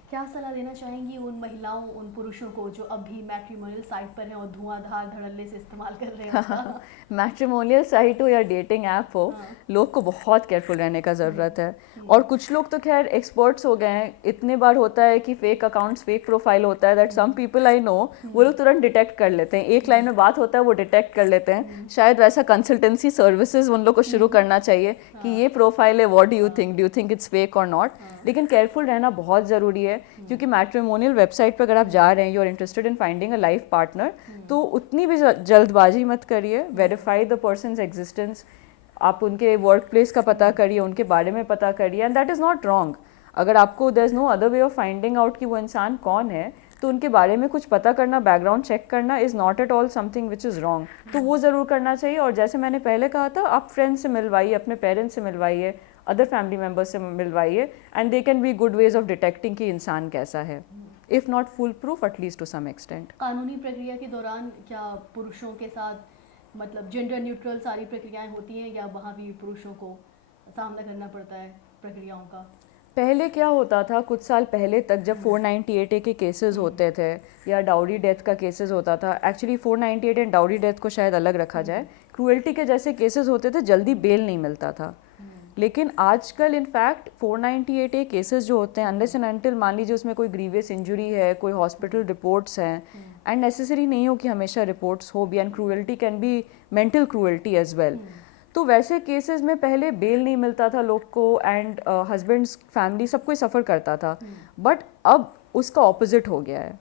क्या सलाह देना चाहेंगी उन महिलाओं, उन पुरुषों को जो अभी मैट्रिमोनियल साइट पर हैं और धुआंधार धड़ल्ले से इस्तेमाल कर रहे हैं उसका? मैट्रिमोनियल साइट हो या डेटिंग ऐप हो, हाँ। लोग को बहुत केयरफुल रहने का ज़रूरत है। और कुछ लोग तो खैर एक्सपर्ट्स हो गए हैं, इतने बार होता है कि फेक अकाउंट्स, फेक प्रोफाइल होता है, that some people I know वो लोग तुरंत डिटेक्ट कर लेते हैं, एक लाइन में बात होता है वो डिटेक्ट कर लेते हैं। शायद वैसा कंसल्टेंसी सर्विसेज उन लोग को शुरू करना चाहिए कि ये प्रोफाइल है, what do you think it's fake और नॉट। लेकिन केयरफुल रहना बहुत ज़रूरी है, क्योंकि मैट्रिमोनियल वेबसाइट पर अगर आप जा रहे हैं, you are interested in finding a life partner, तो उतनी भी जल्दबाजी मत करिए, वेरीफाई द पर्सन's एग्जिस्टेंस, आप उनके वर्क प्लेस का पता करिए, उनके बारे में पता करिए, and that is not wrong. अगर आपको there is no other way of finding out कि वो इंसान कौन है, तो उनके बारे में कुछ पता करना, बैकग्राउंड चेक करना is not at all something which is wrong, तो वो ज़रूर करना चाहिए। और जैसे मैंने पहले कहा था, आप फ्रेंड्स से मिलवाइए, अपने पेरेंट्स से मिलवाइए, अदर फैमिली मेम्बर्स से मिलवाइए, and they can be good ways of detecting कि इंसान कैसा है, if not foolproof at least to some extent. कानूनी प्रक्रिया के दौरान क्या पुरुषों के साथ मतलब जेंडर न्यूट्रल सारी प्रक्रियाएं होती हैं, या वहाँ भी पुरुषों को सामना करना पड़ता है प्रक्रियाओं का? पहले क्या होता था, कुछ साल पहले तक जब 498A के केसेस होते थे या डाउरी डेथ का केसेस होता था, एक्चुअली 498 एंड डाउरी डेथ को शायद अलग रखा जाए, क्रूएल्टी के जैसे केसेस होते थे, जल्दी बेल नहीं मिलता था। लेकिन आजकल इनफैक्ट 498A केसेस जो होते हैं, अनलेस एंड अनटिल मान लीजिए उसमें कोई ग्रीवियस इंजरी है, कोई हॉस्पिटल रिपोर्ट्स हैं, एंड नेसेसरी नहीं हो कि हमेशा रिपोर्ट्स हो भी, and cruelty can be mental cruelty as well, तो वैसे केसेस में पहले बेल नहीं मिलता था लोग को, एंड हस्बैंड्स फैमिली सब कोई सफ़र करता था। बट अब उसका ऑपोजिट हो गया है,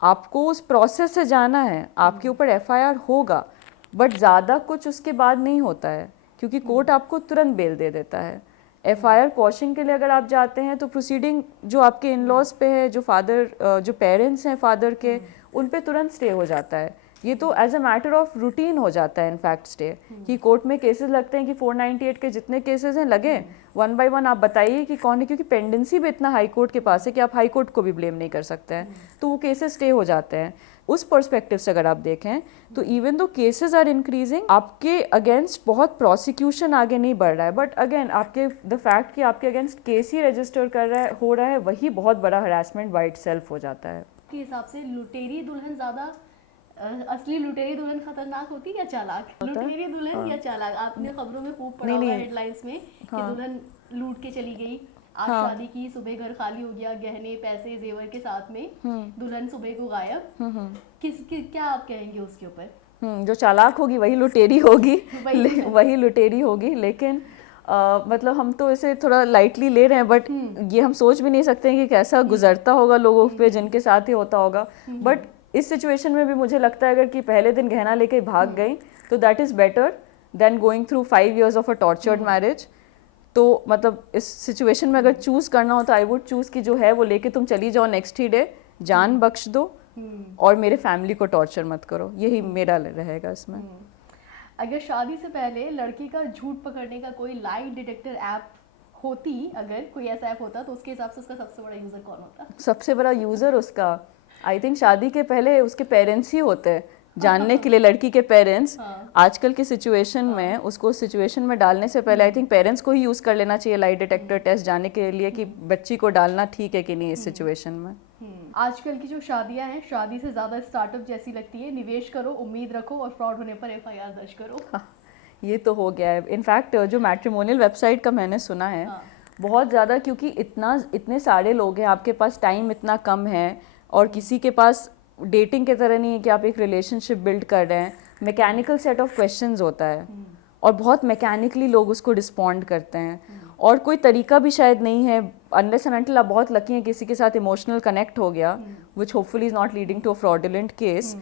आपको उस प्रोसेस से जाना है, आपके ऊपर FIR होगा, बट ज़्यादा कुछ उसके बाद नहीं होता है, क्योंकि कोर्ट आपको तुरंत बेल दे देता है। FIR क्वॉशिंग के लिए अगर आप जाते हैं तो प्रोसीडिंग जो आपके इन लॉज पे है, जो पेरेंट्स हैं फादर के, उन पे तुरंत स्टे हो जाता है। ये तो as a matter of routine हो जाता है इनफैक्ट स्टे, कि कोर्ट में केसेस लगते हैं कि 498 के जितने केसेस हैं लगे, 1 बाय 1 आप बताइए कि कौन है, क्योंकि पेंडेंसी भी इतना हाई कोर्ट के पास है कि आप हाई कोर्ट को भी ब्लेम नहीं कर सकते हैं, तो वो केसेस स्टे हो जाते हैं। उस पर्सपेक्टिव से अगर आप देखें तो इवन दो केसेस आर इंक्रीजिंग, आपके अगेंस्ट बहुत प्रोसिक्यूशन आगे नहीं बढ़ रहा है, बट अगेन आपके द फैक्ट कि आपके अगेंस्ट केस ही रजिस्टर हो रहा है, वही बहुत बड़ा हरासमेंट बाय इटसेल्फ हो जाता है। के हिसाब से लुटेरी दुल्हन ज़्यादा असली लुटेरी दुल्हन खतरनाक होती है या चालाक? लुटेरी दुल्हन या चालाक? आपने खबरों में खूब पढ़ा होगा हेडलाइंस में कि दुल्हन लूट के चली गई, आज शादी की, सुबह घर खाली हो गया, गहने पैसे जेवर के साथ में, दुल्हन सुबह को गायब। क्या आप कहेंगे उसके ऊपर? जो चालाक होगी वही लुटेरी होगी वही लुटेरी होगी, लेकिन मतलब हम तो इसे थोड़ा लाइटली ले रहे हैं, बट ये हम सोच भी नहीं सकते हैं कि कैसा गुजरता होगा लोगों पे जिनके साथ ही होता होगा। बट इस सिचुएशन में भी मुझे लगता है अगर कि पहले दिन गहना लेके भाग गई तो that is better than going through 5 years of a tortured marriage. तो मतलब इस सिचुएशन में अगर चूज़ करना हो तो आई वुड चूज़ कि जो है वो लेके तुम चली जाओ नेक्स्ट ही डे, जान बख्श दो और मेरे फैमिली को टॉर्चर मत करो, यही मेरा रहेगा इसमें। अगर शादी से पहले लड़की का झूठ पकड़ने का कोई लाई डिटेक्टर ऐप होती, अगर कोई ऐसा ऐप होता, तो उसके हिसाब से उसका सबसे बड़ा यूज़र कौन होता? सबसे बड़ा यूज़र उसका आई थिंक शादी के पहले उसके पेरेंट्स ही होते हैं, जानने के लिए लड़की के पेरेंट्स। आजकल की सिचुएशन में उसको सिचुएशन में डालने से पहले आई थिंक पेरेंट्स को ही यूज़ कर लेना चाहिए लाई डिटेक्टर टेस्ट जानने के लिए कि बच्ची को डालना ठीक है कि नहीं इस सिचुएशन में। आजकल की जो शादियां हैं, शादी से ज़्यादा स्टार्टअप जैसी लगती है, निवेश करो, उम्मीद रखो और फ्रॉड होने पर FIR दर्ज करो। ये तो हो गया है। इनफैक्ट जो मैट्रिमोनियल वेबसाइट का मैंने सुना है बहुत ज़्यादा, क्योंकि इतने सारे लोग हैं, आपके पास टाइम इतना कम है और किसी के पास डेटिंग की तरह नहीं है कि आप एक रिलेशनशिप बिल्ड कर रहे हैं, मैकेनिकल सेट ऑफ क्वेश्चंस होता है और बहुत मैकेनिकली लोग उसको रिस्पॉन्ड करते हैं और कोई तरीका भी शायद नहीं है, अनलेस एंड अनटिल आप बहुत लकी हैं किसी के साथ इमोशनल कनेक्ट हो गया, which hopefully is not leading to a fraudulent case,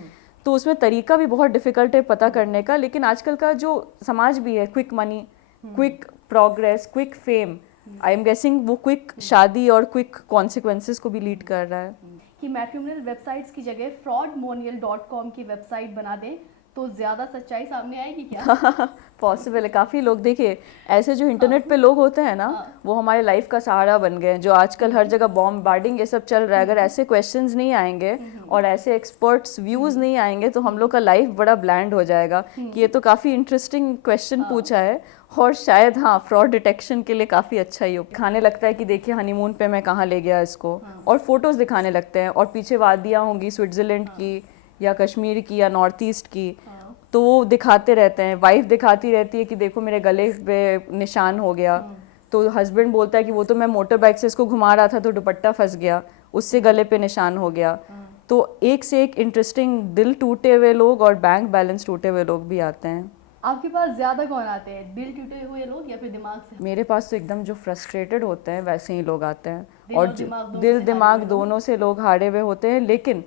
तो उसमें तरीका भी बहुत डिफ़िकल्ट है पता करने का। लेकिन आजकल का जो समाज भी है, quick money, quick progress, quick fame, I am guessing वो क्विक शादी और क्विक कॉन्सिक्वेंसेस को भी लीड कर रहा है। कि मैट्रिमोनियल वेबसाइट्स की जगह fraudmonial.com की वेबसाइट बना दें तो ज़्यादा सच्चाई सामने आएगी क्या? पॉसिबल है। काफ़ी लोग देखिए, ऐसे जो इंटरनेट पे लोग होते हैं ना, वो हमारे लाइफ का सहारा बन गए हैं। जो आजकल हर जगह बॉम्बार्डिंग ये सब चल रहा है, अगर ऐसे क्वेश्चंस नहीं आएंगे और ऐसे एक्सपर्ट्स व्यूज़ नहीं आएंगे तो हम लोग का लाइफ बड़ा ब्लैंड हो जाएगा। कि ये तो काफ़ी इंटरेस्टिंग क्वेश्चन पूछा है, और शायद हाँ फ्रॉड डिटेक्शन के लिए काफ़ी अच्छा ही हो। खाने लगता है कि देखिए हनीमून पे मैं कहाँ ले गया इसको, और फोटोज़ दिखाने लगते हैं, और पीछे वादियाँ होंगी स्विट्ज़रलैंड की या कश्मीर की या नॉर्थ ईस्ट की, तो वो दिखाते रहते हैं। वाइफ दिखाती रहती है कि देखो मेरे गले पे निशान हो गया, तो हस्बैंड बोलता है कि वो तो मैं मोटर बाइक से इसको घुमा रहा था तो दुपट्टा फंस गया, उससे गले पे निशान हो गया। तो एक से एक इंटरेस्टिंग दिल टूटे हुए लोग और बैंक बैलेंस टूटे हुए लोग भी आते हैं। आपके पास ज़्यादा कौन आते हैं, दिल टूटे हुए लोग या फिर दिमाग से? मेरे पास तो एकदम जो फ्रस्ट्रेटेड होते हैं वैसे ही लोग आते हैं, दिल और और दिमाग दोनों दिल से दिमाग हारे हुए लोग। दोनों से लोग हारे हुए होते हैं। लेकिन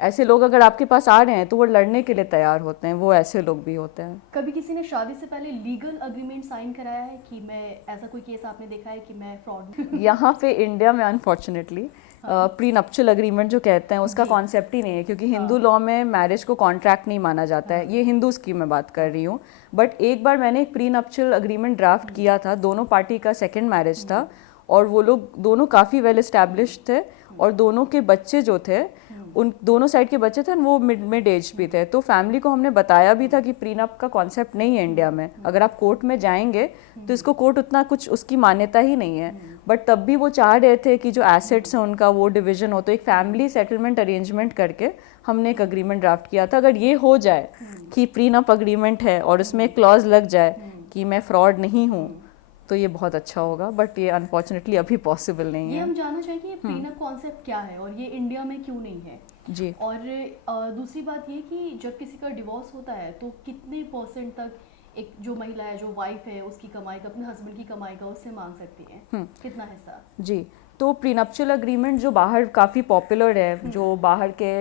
ऐसे लोग अगर आपके पास आ रहे हैं तो वो लड़ने के लिए तैयार होते हैं, वो ऐसे लोग भी होते हैं। कभी किसी ने शादी से पहले लीगल अग्रीमेंट साइन कराया है कि मैं, ऐसा कोई केस आपने देखा है कि मैं फ्रॉड? यहाँ पे इंडिया में अनफॉर्चुनेटली प्री नप्चुअल अग्रीमेंट जो कहते हैं उसका कॉन्सेप्ट ही नहीं है, क्योंकि हिंदू लॉ में मैरिज को कॉन्ट्रैक्ट नहीं माना जाता है। ये हिंदूज की मैं बात कर रही हूँ। बट एक बार मैंने एक प्री नप्चुअल अग्रीमेंट ड्राफ्ट किया था, दोनों पार्टी का सेकेंड मैरिज था, और वो लोग दोनों काफ़ी वेल एस्टैब्लिश्ड थे, और दोनों के बच्चे जो थे, उन दोनों साइड के बच्चे थे वो मिड एज भी थे। तो फैमिली को हमने बताया भी था कि प्रीनप का कॉन्सेप्ट नहीं है इंडिया में, अगर आप कोर्ट में जाएंगे तो इसको कोर्ट उतना कुछ उसकी मान्यता ही नहीं है। बट तब भी वो चाह रहे थे कि जो एसेट्स हैं उनका वो डिवीजन हो, तो एक फैमिली सेटलमेंट अरेंजमेंट करके हमने एक अग्रीमेंट ड्राफ्ट किया था। अगर ये हो जाए कि प्रीनप अग्रीमेंट है और उसमें एक क्लॉज लग जाए कि मैं फ्रॉड नहीं हूँ, तो ये बहुत अच्छा होगा। बट ये अनफॉर्चुनेटली अभी पॉसिबल नहीं ये है। हम जानना चाहेंगे ये प्रीनप कॉन्सेप्ट क्या है और ये इंडिया में क्यों नहीं है? जी। और दूसरी बात ये कि जब किसी का डिवोर्स होता है तो कितने % तक एक जो महिला है, जो वाइफ है, उसकी कमाई का, अपने हस्बैंड की कमाई का उससे मांग सकती है? कितना हिस्सा? जी, तो प्रीनप्चुअल अग्रीमेंट जो बाहर काफ़ी पॉपुलर है, जो बाहर के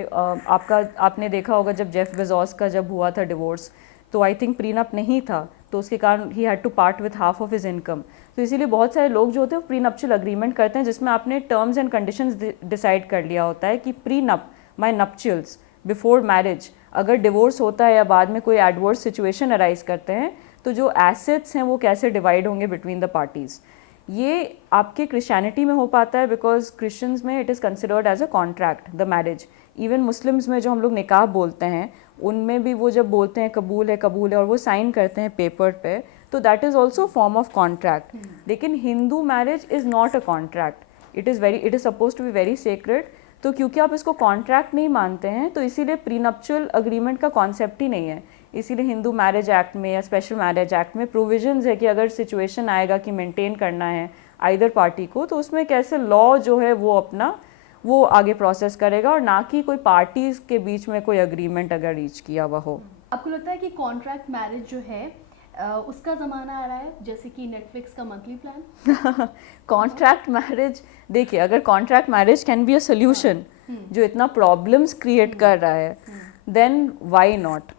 आपने देखा होगा जब जेफ बेजोस का जब हुआ था डिवोर्स, तो आई थिंक प्रीनप नहीं था, तो उसके कारण he had to part with half of his income. तो इसीलिए बहुत सारे लोग जो होते हैं प्रीनप्चुअल अग्रीमेंट करते हैं, जिसमें आपने टर्म्स एंड कंडीशंस डिसाइड कर लिया होता है कि प्रीनप माय नप्चुअल्स बिफोर मैरिज, अगर डिवोर्स होता है या बाद में कोई एडवर्स सिचुएशन अराइज करते हैं तो जो एसेट्स हैं वो कैसे डिवाइड होंगे बिटवीन द पार्टीज़। ये आपके क्रिश्चियनिटी में हो पाता है बिकॉज क्रिश्चियंस में it is considered as a contract the marriage. Even Muslims में जो हम लोग निकाह बोलते हैं उनमें भी वो जब बोलते हैं कबूल है और वो साइन करते हैं पेपर पे, तो that is also form of contract. लेकिन Hindu marriage is not a contract, it is suppose to be very sacred. तो क्योंकि आप इसको कॉन्ट्रैक्ट नहीं मानते हैं तो इसीलिए प्रीनप्चुअल अग्रीमेंट का कॉन्सेप्ट ही नहीं है। इसीलिए हिंदू मैरिज एक्ट में या स्पेशल मैरिज एक्ट में प्रोविजंस है कि अगर सिचुएशन आएगा कि मेंटेन करना है आइदर पार्टी को, तो उसमें कैसे लॉ जो है वो अपना वो आगे प्रोसेस करेगा, और ना कि कोई पार्टीज के बीच में कोई अग्रीमेंट अगर रीच किया हुआ हो। आपको लगता है कि कॉन्ट्रैक्ट मैरिज जो है उसका ज़माना आ रहा है, जैसे कि नेटफ्लिक्स का मंथली प्लान? कॉन्ट्रैक्ट मैरिज, देखिए अगर contract marriage can be a solution जो इतना प्रॉब्लम्स क्रिएट कर रहा है, देन व्हाई नॉट।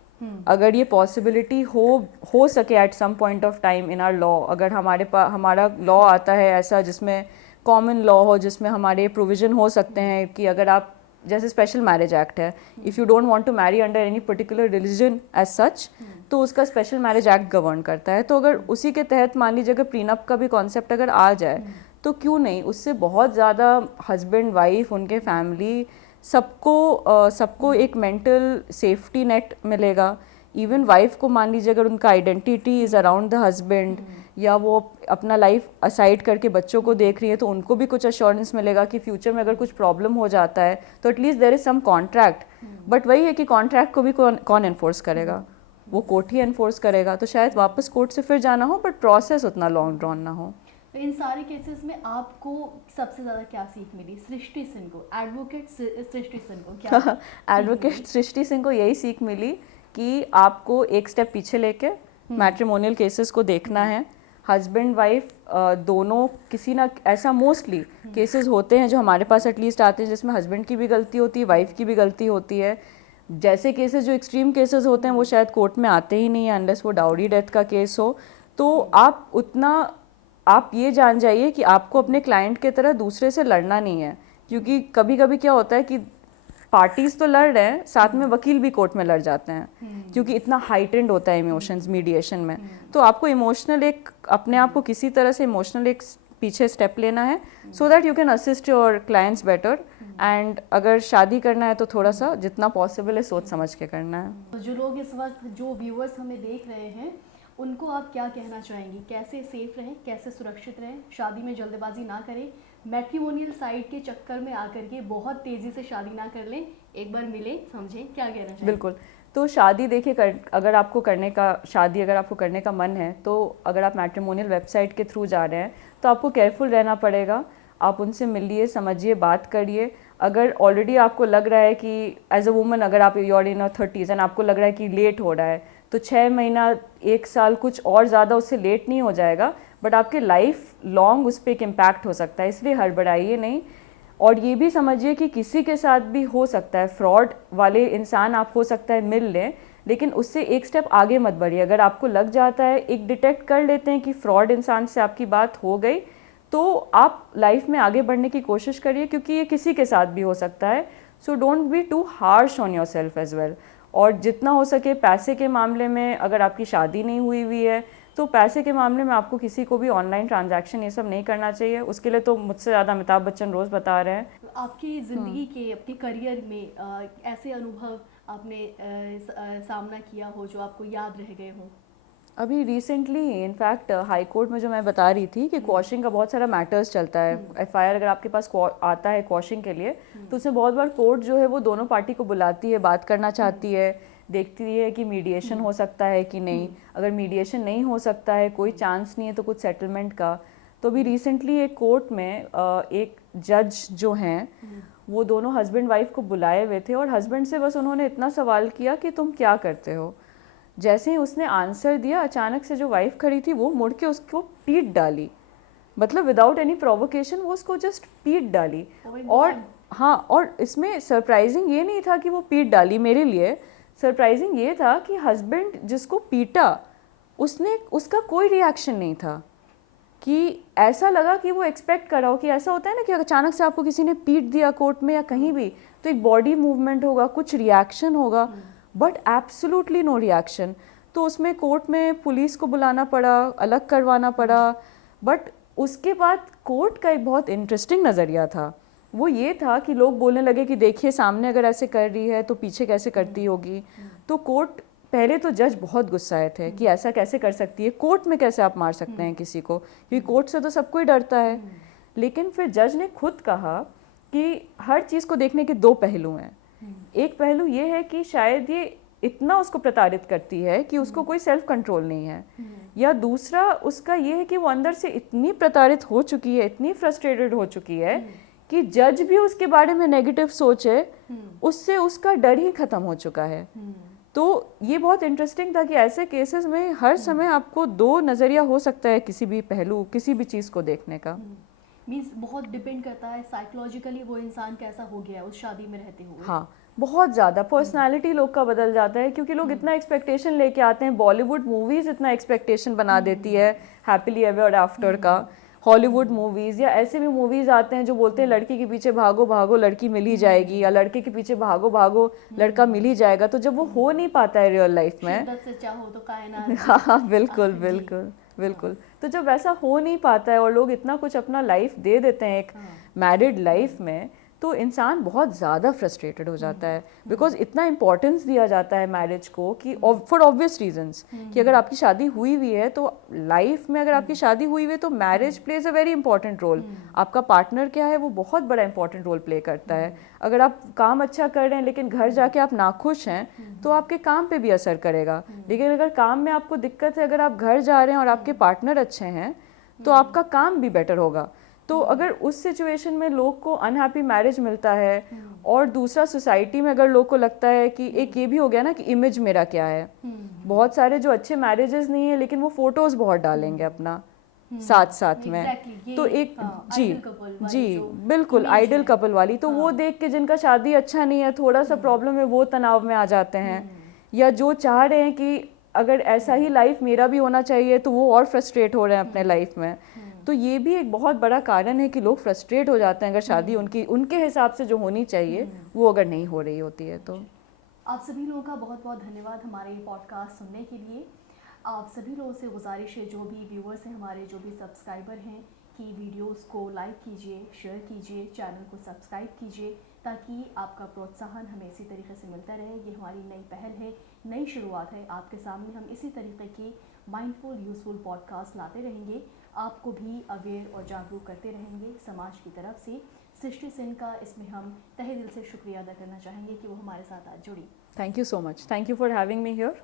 अगर ये पॉसिबिलिटी हो सके at some point of time in our law, अगर हमारा लॉ आता है ऐसा जिसमें कॉमन लॉ हो, जिसमें हमारे प्रोविज़न हो सकते हैं कि अगर आप, जैसे स्पेशल मैरिज एक्ट है, if you don't want to marry under any particular religion as such, तो उसका स्पेशल मैरिज एक्ट गवर्न करता है। तो अगर उसी के तहत मान लीजिए अगर प्रीनप का भी कॉन्सेप्ट अगर आ जाए तो क्यों नहीं, उससे बहुत ज़्यादा हस्बैंड वाइफ उनके फैमिली सबको एक मेंटल सेफ्टी नेट मिलेगा। इवन वाइफ को मान लीजिए अगर उनका identity is around the husband, या वो अपना लाइफ असाइड करके बच्चों को देख रही है, तो उनको भी कुछ अश्योरेंस मिलेगा कि फ्यूचर में अगर कुछ प्रॉब्लम हो जाता है तो at least there is some contract. But वही है कि कॉन्ट्रैक्ट को भी कौन एनफोर्स करेगा, वो कोर्ट ही एनफोर्स करेगा, तो शायद वापस कोर्ट से फिर जाना हो, बट प्रोसेस उतना लॉन्ग ड्रॉन ना हो। तो इन सारे केसेस में आपको सबसे ज़्यादा क्या सीख मिली? सृष्टि सिंह को, एडवोकेट सृष्टि सिंह को क्या एडवोकेट सृष्टि सिंह को यही सीख मिली कि आपको एक स्टेप पीछे लेके मैट्रिमोनियल केसेस को देखना है। हस्बैंड वाइफ दोनों किसी ना, ऐसा मोस्टली केसेस होते हैं जो हमारे पास एटलीस्ट आते हैं जिसमें हस्बैंड की भी गलती होती है, वाइफ की भी गलती होती है। जैसे केसेस जो एक्सट्रीम केसेस होते हैं वो शायद कोर्ट में आते ही नहीं है अनलेस वो डाउरी डेथ का केस हो। तो आप ये जान जाइए कि आपको अपने क्लाइंट की तरह दूसरे से लड़ना नहीं है, क्योंकि कभी कभी क्या होता है कि पार्टीज तो लड़ रहे हैं, साथ में वकील भी कोर्ट में लड़ जाते हैं, क्योंकि इतना हाइटेंड होता है इमोशंस मीडिएशन में। तो आपको इमोशनल एक अपने आप को किसी तरह से इमोशनल एक पीछे स्टेप लेना है, so that you can assist your clients better. And अगर शादी करना है तो थोड़ा सा जितना पॉसिबल है सोच समझ के करना है। तो जो लोग इस वक्त, जो व्यूअर्स हमें देख रहे हैं, उनको आप क्या कहना चाहेंगी? कैसे सेफ रहें, कैसे सुरक्षित रहें, शादी में जल्दबाजी ना करें, मैट्रिमोनियल साइट के चक्कर में आकर के बहुत तेज़ी से शादी ना कर लें, एक बार मिलें, समझें, क्या कहना चाहेंगे? बिल्कुल। तो शादी देखिए, अगर आपको करने का मन है, तो अगर आप मैट्रिमोनियल वेबसाइट के थ्रू जा रहे हैं तो आपको केयरफुल रहना पड़ेगा। आप उनसे मिलिए, समझिए, बात करिए। अगर ऑलरेडी आपको लग रहा है कि एज अ वुमन, अगर आप योर इन 30s एंड आपको लग रहा है कि लेट हो रहा है, तो 6 महीना 1 साल कुछ और ज़्यादा उससे लेट नहीं हो जाएगा, बट आपके लाइफ लॉन्ग उस पर एक इम्पैक्ट हो सकता है, इसलिए हड़बड़ाइए नहीं। और ये भी समझिए कि किसी के साथ भी हो सकता है, फ्रॉड वाले इंसान आप हो सकता है मिल लें, लेकिन उससे एक स्टेप आगे मत बढ़िए। अगर आपको लग जाता है, एक डिटेक्ट कर लेते हैं कि फ्रॉड इंसान से आपकी बात हो गई, तो आप लाइफ में आगे बढ़ने की कोशिश करिए, क्योंकि ये किसी के साथ भी हो सकता है। So don't be too harsh on your self as well. और जितना हो सके पैसे के मामले में, अगर आपकी शादी नहीं हुई है तो पैसे के मामले में आपको किसी को भी ऑनलाइन ट्रांजैक्शन ये सब नहीं करना चाहिए। उसके लिए तो मुझसे ज़्यादा अमिताभ बच्चन रोज़ बता रहे हैं। आपकी ज़िंदगी के, अपने करियर में ऐसे अनुभव आपने सामना किया हो जो आपको याद रह गए हों? अभी रिसेंटली इनफैक्ट हाई कोर्ट में जो मैं बता रही थी कि क्वॉशिंग का बहुत सारा मैटर्स चलता है। एफआईआर अगर आपके पास आता है क्वॉशिंग के लिए, तो उसमें बहुत बार कोर्ट जो है वो दोनों पार्टी को बुलाती है, बात करना चाहती है, देखती है कि मीडिएशन हो सकता है कि नहीं। अगर मीडिएशन नहीं हो सकता है, कोई चांस नहीं है, तो कुछ सेटलमेंट का। तो अभी रिसेंटली एक कोर्ट में एक जज जो हैं वो दोनों हस्बैंड वाइफ को बुलाए हुए थे, और हस्बैंड से बस उन्होंने इतना सवाल किया कि तुम क्या करते हो। जैसे ही उसने आंसर दिया, अचानक से जो वाइफ खड़ी थी वो मुड़ के उसको पीट डाली, मतलब विदाउट एनी प्रोवोकेशन वो उसको जस्ट पीट डाली। और हाँ, और इसमें सरप्राइजिंग ये नहीं था कि वो पीट डाली, मेरे लिए सरप्राइजिंग ये था कि हस्बैंड जिसको पीटा उसका कोई रिएक्शन नहीं था। कि ऐसा लगा कि वो एक्सपेक्ट कर रहा हो कि ऐसा होता है ना कि अचानक से आपको किसी ने पीट दिया कोर्ट में या कहीं भी, तो एक बॉडी मूवमेंट होगा, कुछ रिएक्शन होगा, बट एब्सोल्युटली नो रिएक्शन। तो उसमें कोर्ट में पुलिस को बुलाना पड़ा, अलग करवाना पड़ा। बट उसके बाद कोर्ट का एक बहुत इंटरेस्टिंग नज़रिया था, वो ये था कि लोग बोलने लगे कि देखिए सामने अगर ऐसे कर रही है तो पीछे कैसे करती होगी। तो कोर्ट, पहले तो जज बहुत गुस्साए थे कि ऐसा कैसे कर सकती है, कोर्ट में कैसे आप मार सकते हैं किसी को, क्योंकि कोर्ट से तो सब कोई डरता है। लेकिन फिर जज ने खुद कहा कि हर चीज़ को देखने के 2 पहलू हैं। एक पहलू ये है कि शायद ये इतना उसको प्रताड़ित करती है कि उसको कोई सेल्फ कंट्रोल नहीं है, या दूसरा उसका ये है कि वो अंदर से इतनी प्रताड़ित हो चुकी है, इतनी फ्रस्ट्रेटेड हो चुकी है कि जज भी उसके बारे में नेगेटिव सोचे, उससे उसका डर ही खत्म हो चुका है। तो ये बहुत इंटरेस्टिंग था कि ऐसे केसेस में हर समय आपको 2 नज़रिया हो सकता है किसी भी पहलू, किसी भी चीज़ को देखने का। मीन्स बहुत डिपेंड करता है साइकोलॉजिकली वो इंसान कैसा हो गया है उस शादी में रहते हुए। हाँ, बहुत ज़्यादा पर्सनालिटी लोग का बदल जाता है, क्योंकि लोग इतना एक्सपेक्टेशन लेके आते हैं। बॉलीवुड मूवीज़ इतना एक्सपेक्टेशन बना देती है हैप्पीली एवर आफ्टर का। हॉलीवुड मूवीज़ या ऐसे भी मूवीज़ आते हैं जो बोलते हैं लड़की के पीछे भागो भागो लड़की मिल ही जाएगी, या लड़के के पीछे भागो भागो लड़का मिल ही जाएगा। तो जब वो हो नहीं पाता है रियल लाइफ में, शिद्दत से चाहो तो कायनात। हाँ बिल्कुल बिल्कुल बिल्कुल। तो जब ऐसा हो नहीं पाता है और लोग इतना कुछ अपना लाइफ दे देते हैं एक मैरिड लाइफ में, तो इंसान बहुत ज़्यादा फ्रस्ट्रेटेड हो जाता है। बिकॉज इतना इंपॉर्टेंस दिया जाता है मैरिज को कि फॉर ऑब्वियस रीजंस, कि अगर आपकी शादी हुई हुई है तो लाइफ में, अगर आपकी शादी हुई हुई है तो marriage plays a very important role. आपका पार्टनर क्या है वो बहुत बड़ा इंपॉर्टेंट रोल प्ले करता है। अगर आप काम अच्छा कर रहे हैं लेकिन घर जाके आप नाखुश हैं तो आपके काम पे भी असर करेगा। लेकिन अगर काम में आपको दिक्कत है, अगर आप घर जा रहे हैं और आपके पार्टनर अच्छे हैं तो आपका काम भी बेटर होगा। तो अगर उस सिचुएशन में लोग को अनहैप्पी मैरिज मिलता है, और दूसरा सोसाइटी में अगर लोग को लगता है कि एक ये भी हो गया ना कि इमेज मेरा क्या है, बहुत सारे जो अच्छे मैरिजेस नहीं है लेकिन वो फोटोज बहुत डालेंगे अपना साथ साथ में, तो एक जी बिल्कुल आइडल कपल वाली, तो वो देख के जिनका शादी अच्छा नहीं है, थोड़ा सा प्रॉब्लम है, वो तनाव में आ जाते हैं। या जो चाह रहे हैं कि अगर ऐसा ही लाइफ मेरा भी होना चाहिए, तो वो और फ्रस्ट्रेट हो रहे हैं अपने लाइफ में। तो ये भी एक बहुत बड़ा कारण है कि लोग फ्रस्ट्रेट हो जाते हैं अगर शादी उनके हिसाब से जो होनी चाहिए वो अगर नहीं हो रही होती है तो। आप सभी लोगों का बहुत बहुत धन्यवाद हमारे ये पॉडकास्ट सुनने के लिए। आप सभी लोगों से गुजारिश है, जो भी व्यूअर्स हैं हमारे, जो भी सब्सक्राइबर हैं, कि वीडियोस को लाइक कीजिए, शेयर कीजिए, चैनल को सब्सक्राइब कीजिए, ताकि आपका प्रोत्साहन हमें इसी तरीके से मिलता रहे। ये हमारी नई पहल है, नई शुरुआत है। आपके सामने हम इसी तरीके के माइंडफुल यूज़फुल पॉडकास्ट लाते रहेंगे, आपको भी अवेयर और जागरूक करते रहेंगे समाज की तरफ से। सृष्टि सिंह का इसमें हम तहे दिल से शुक्रिया अदा करना चाहेंगे कि वो हमारे साथ आज जुड़ी। Thank you so much, thank you for having me here.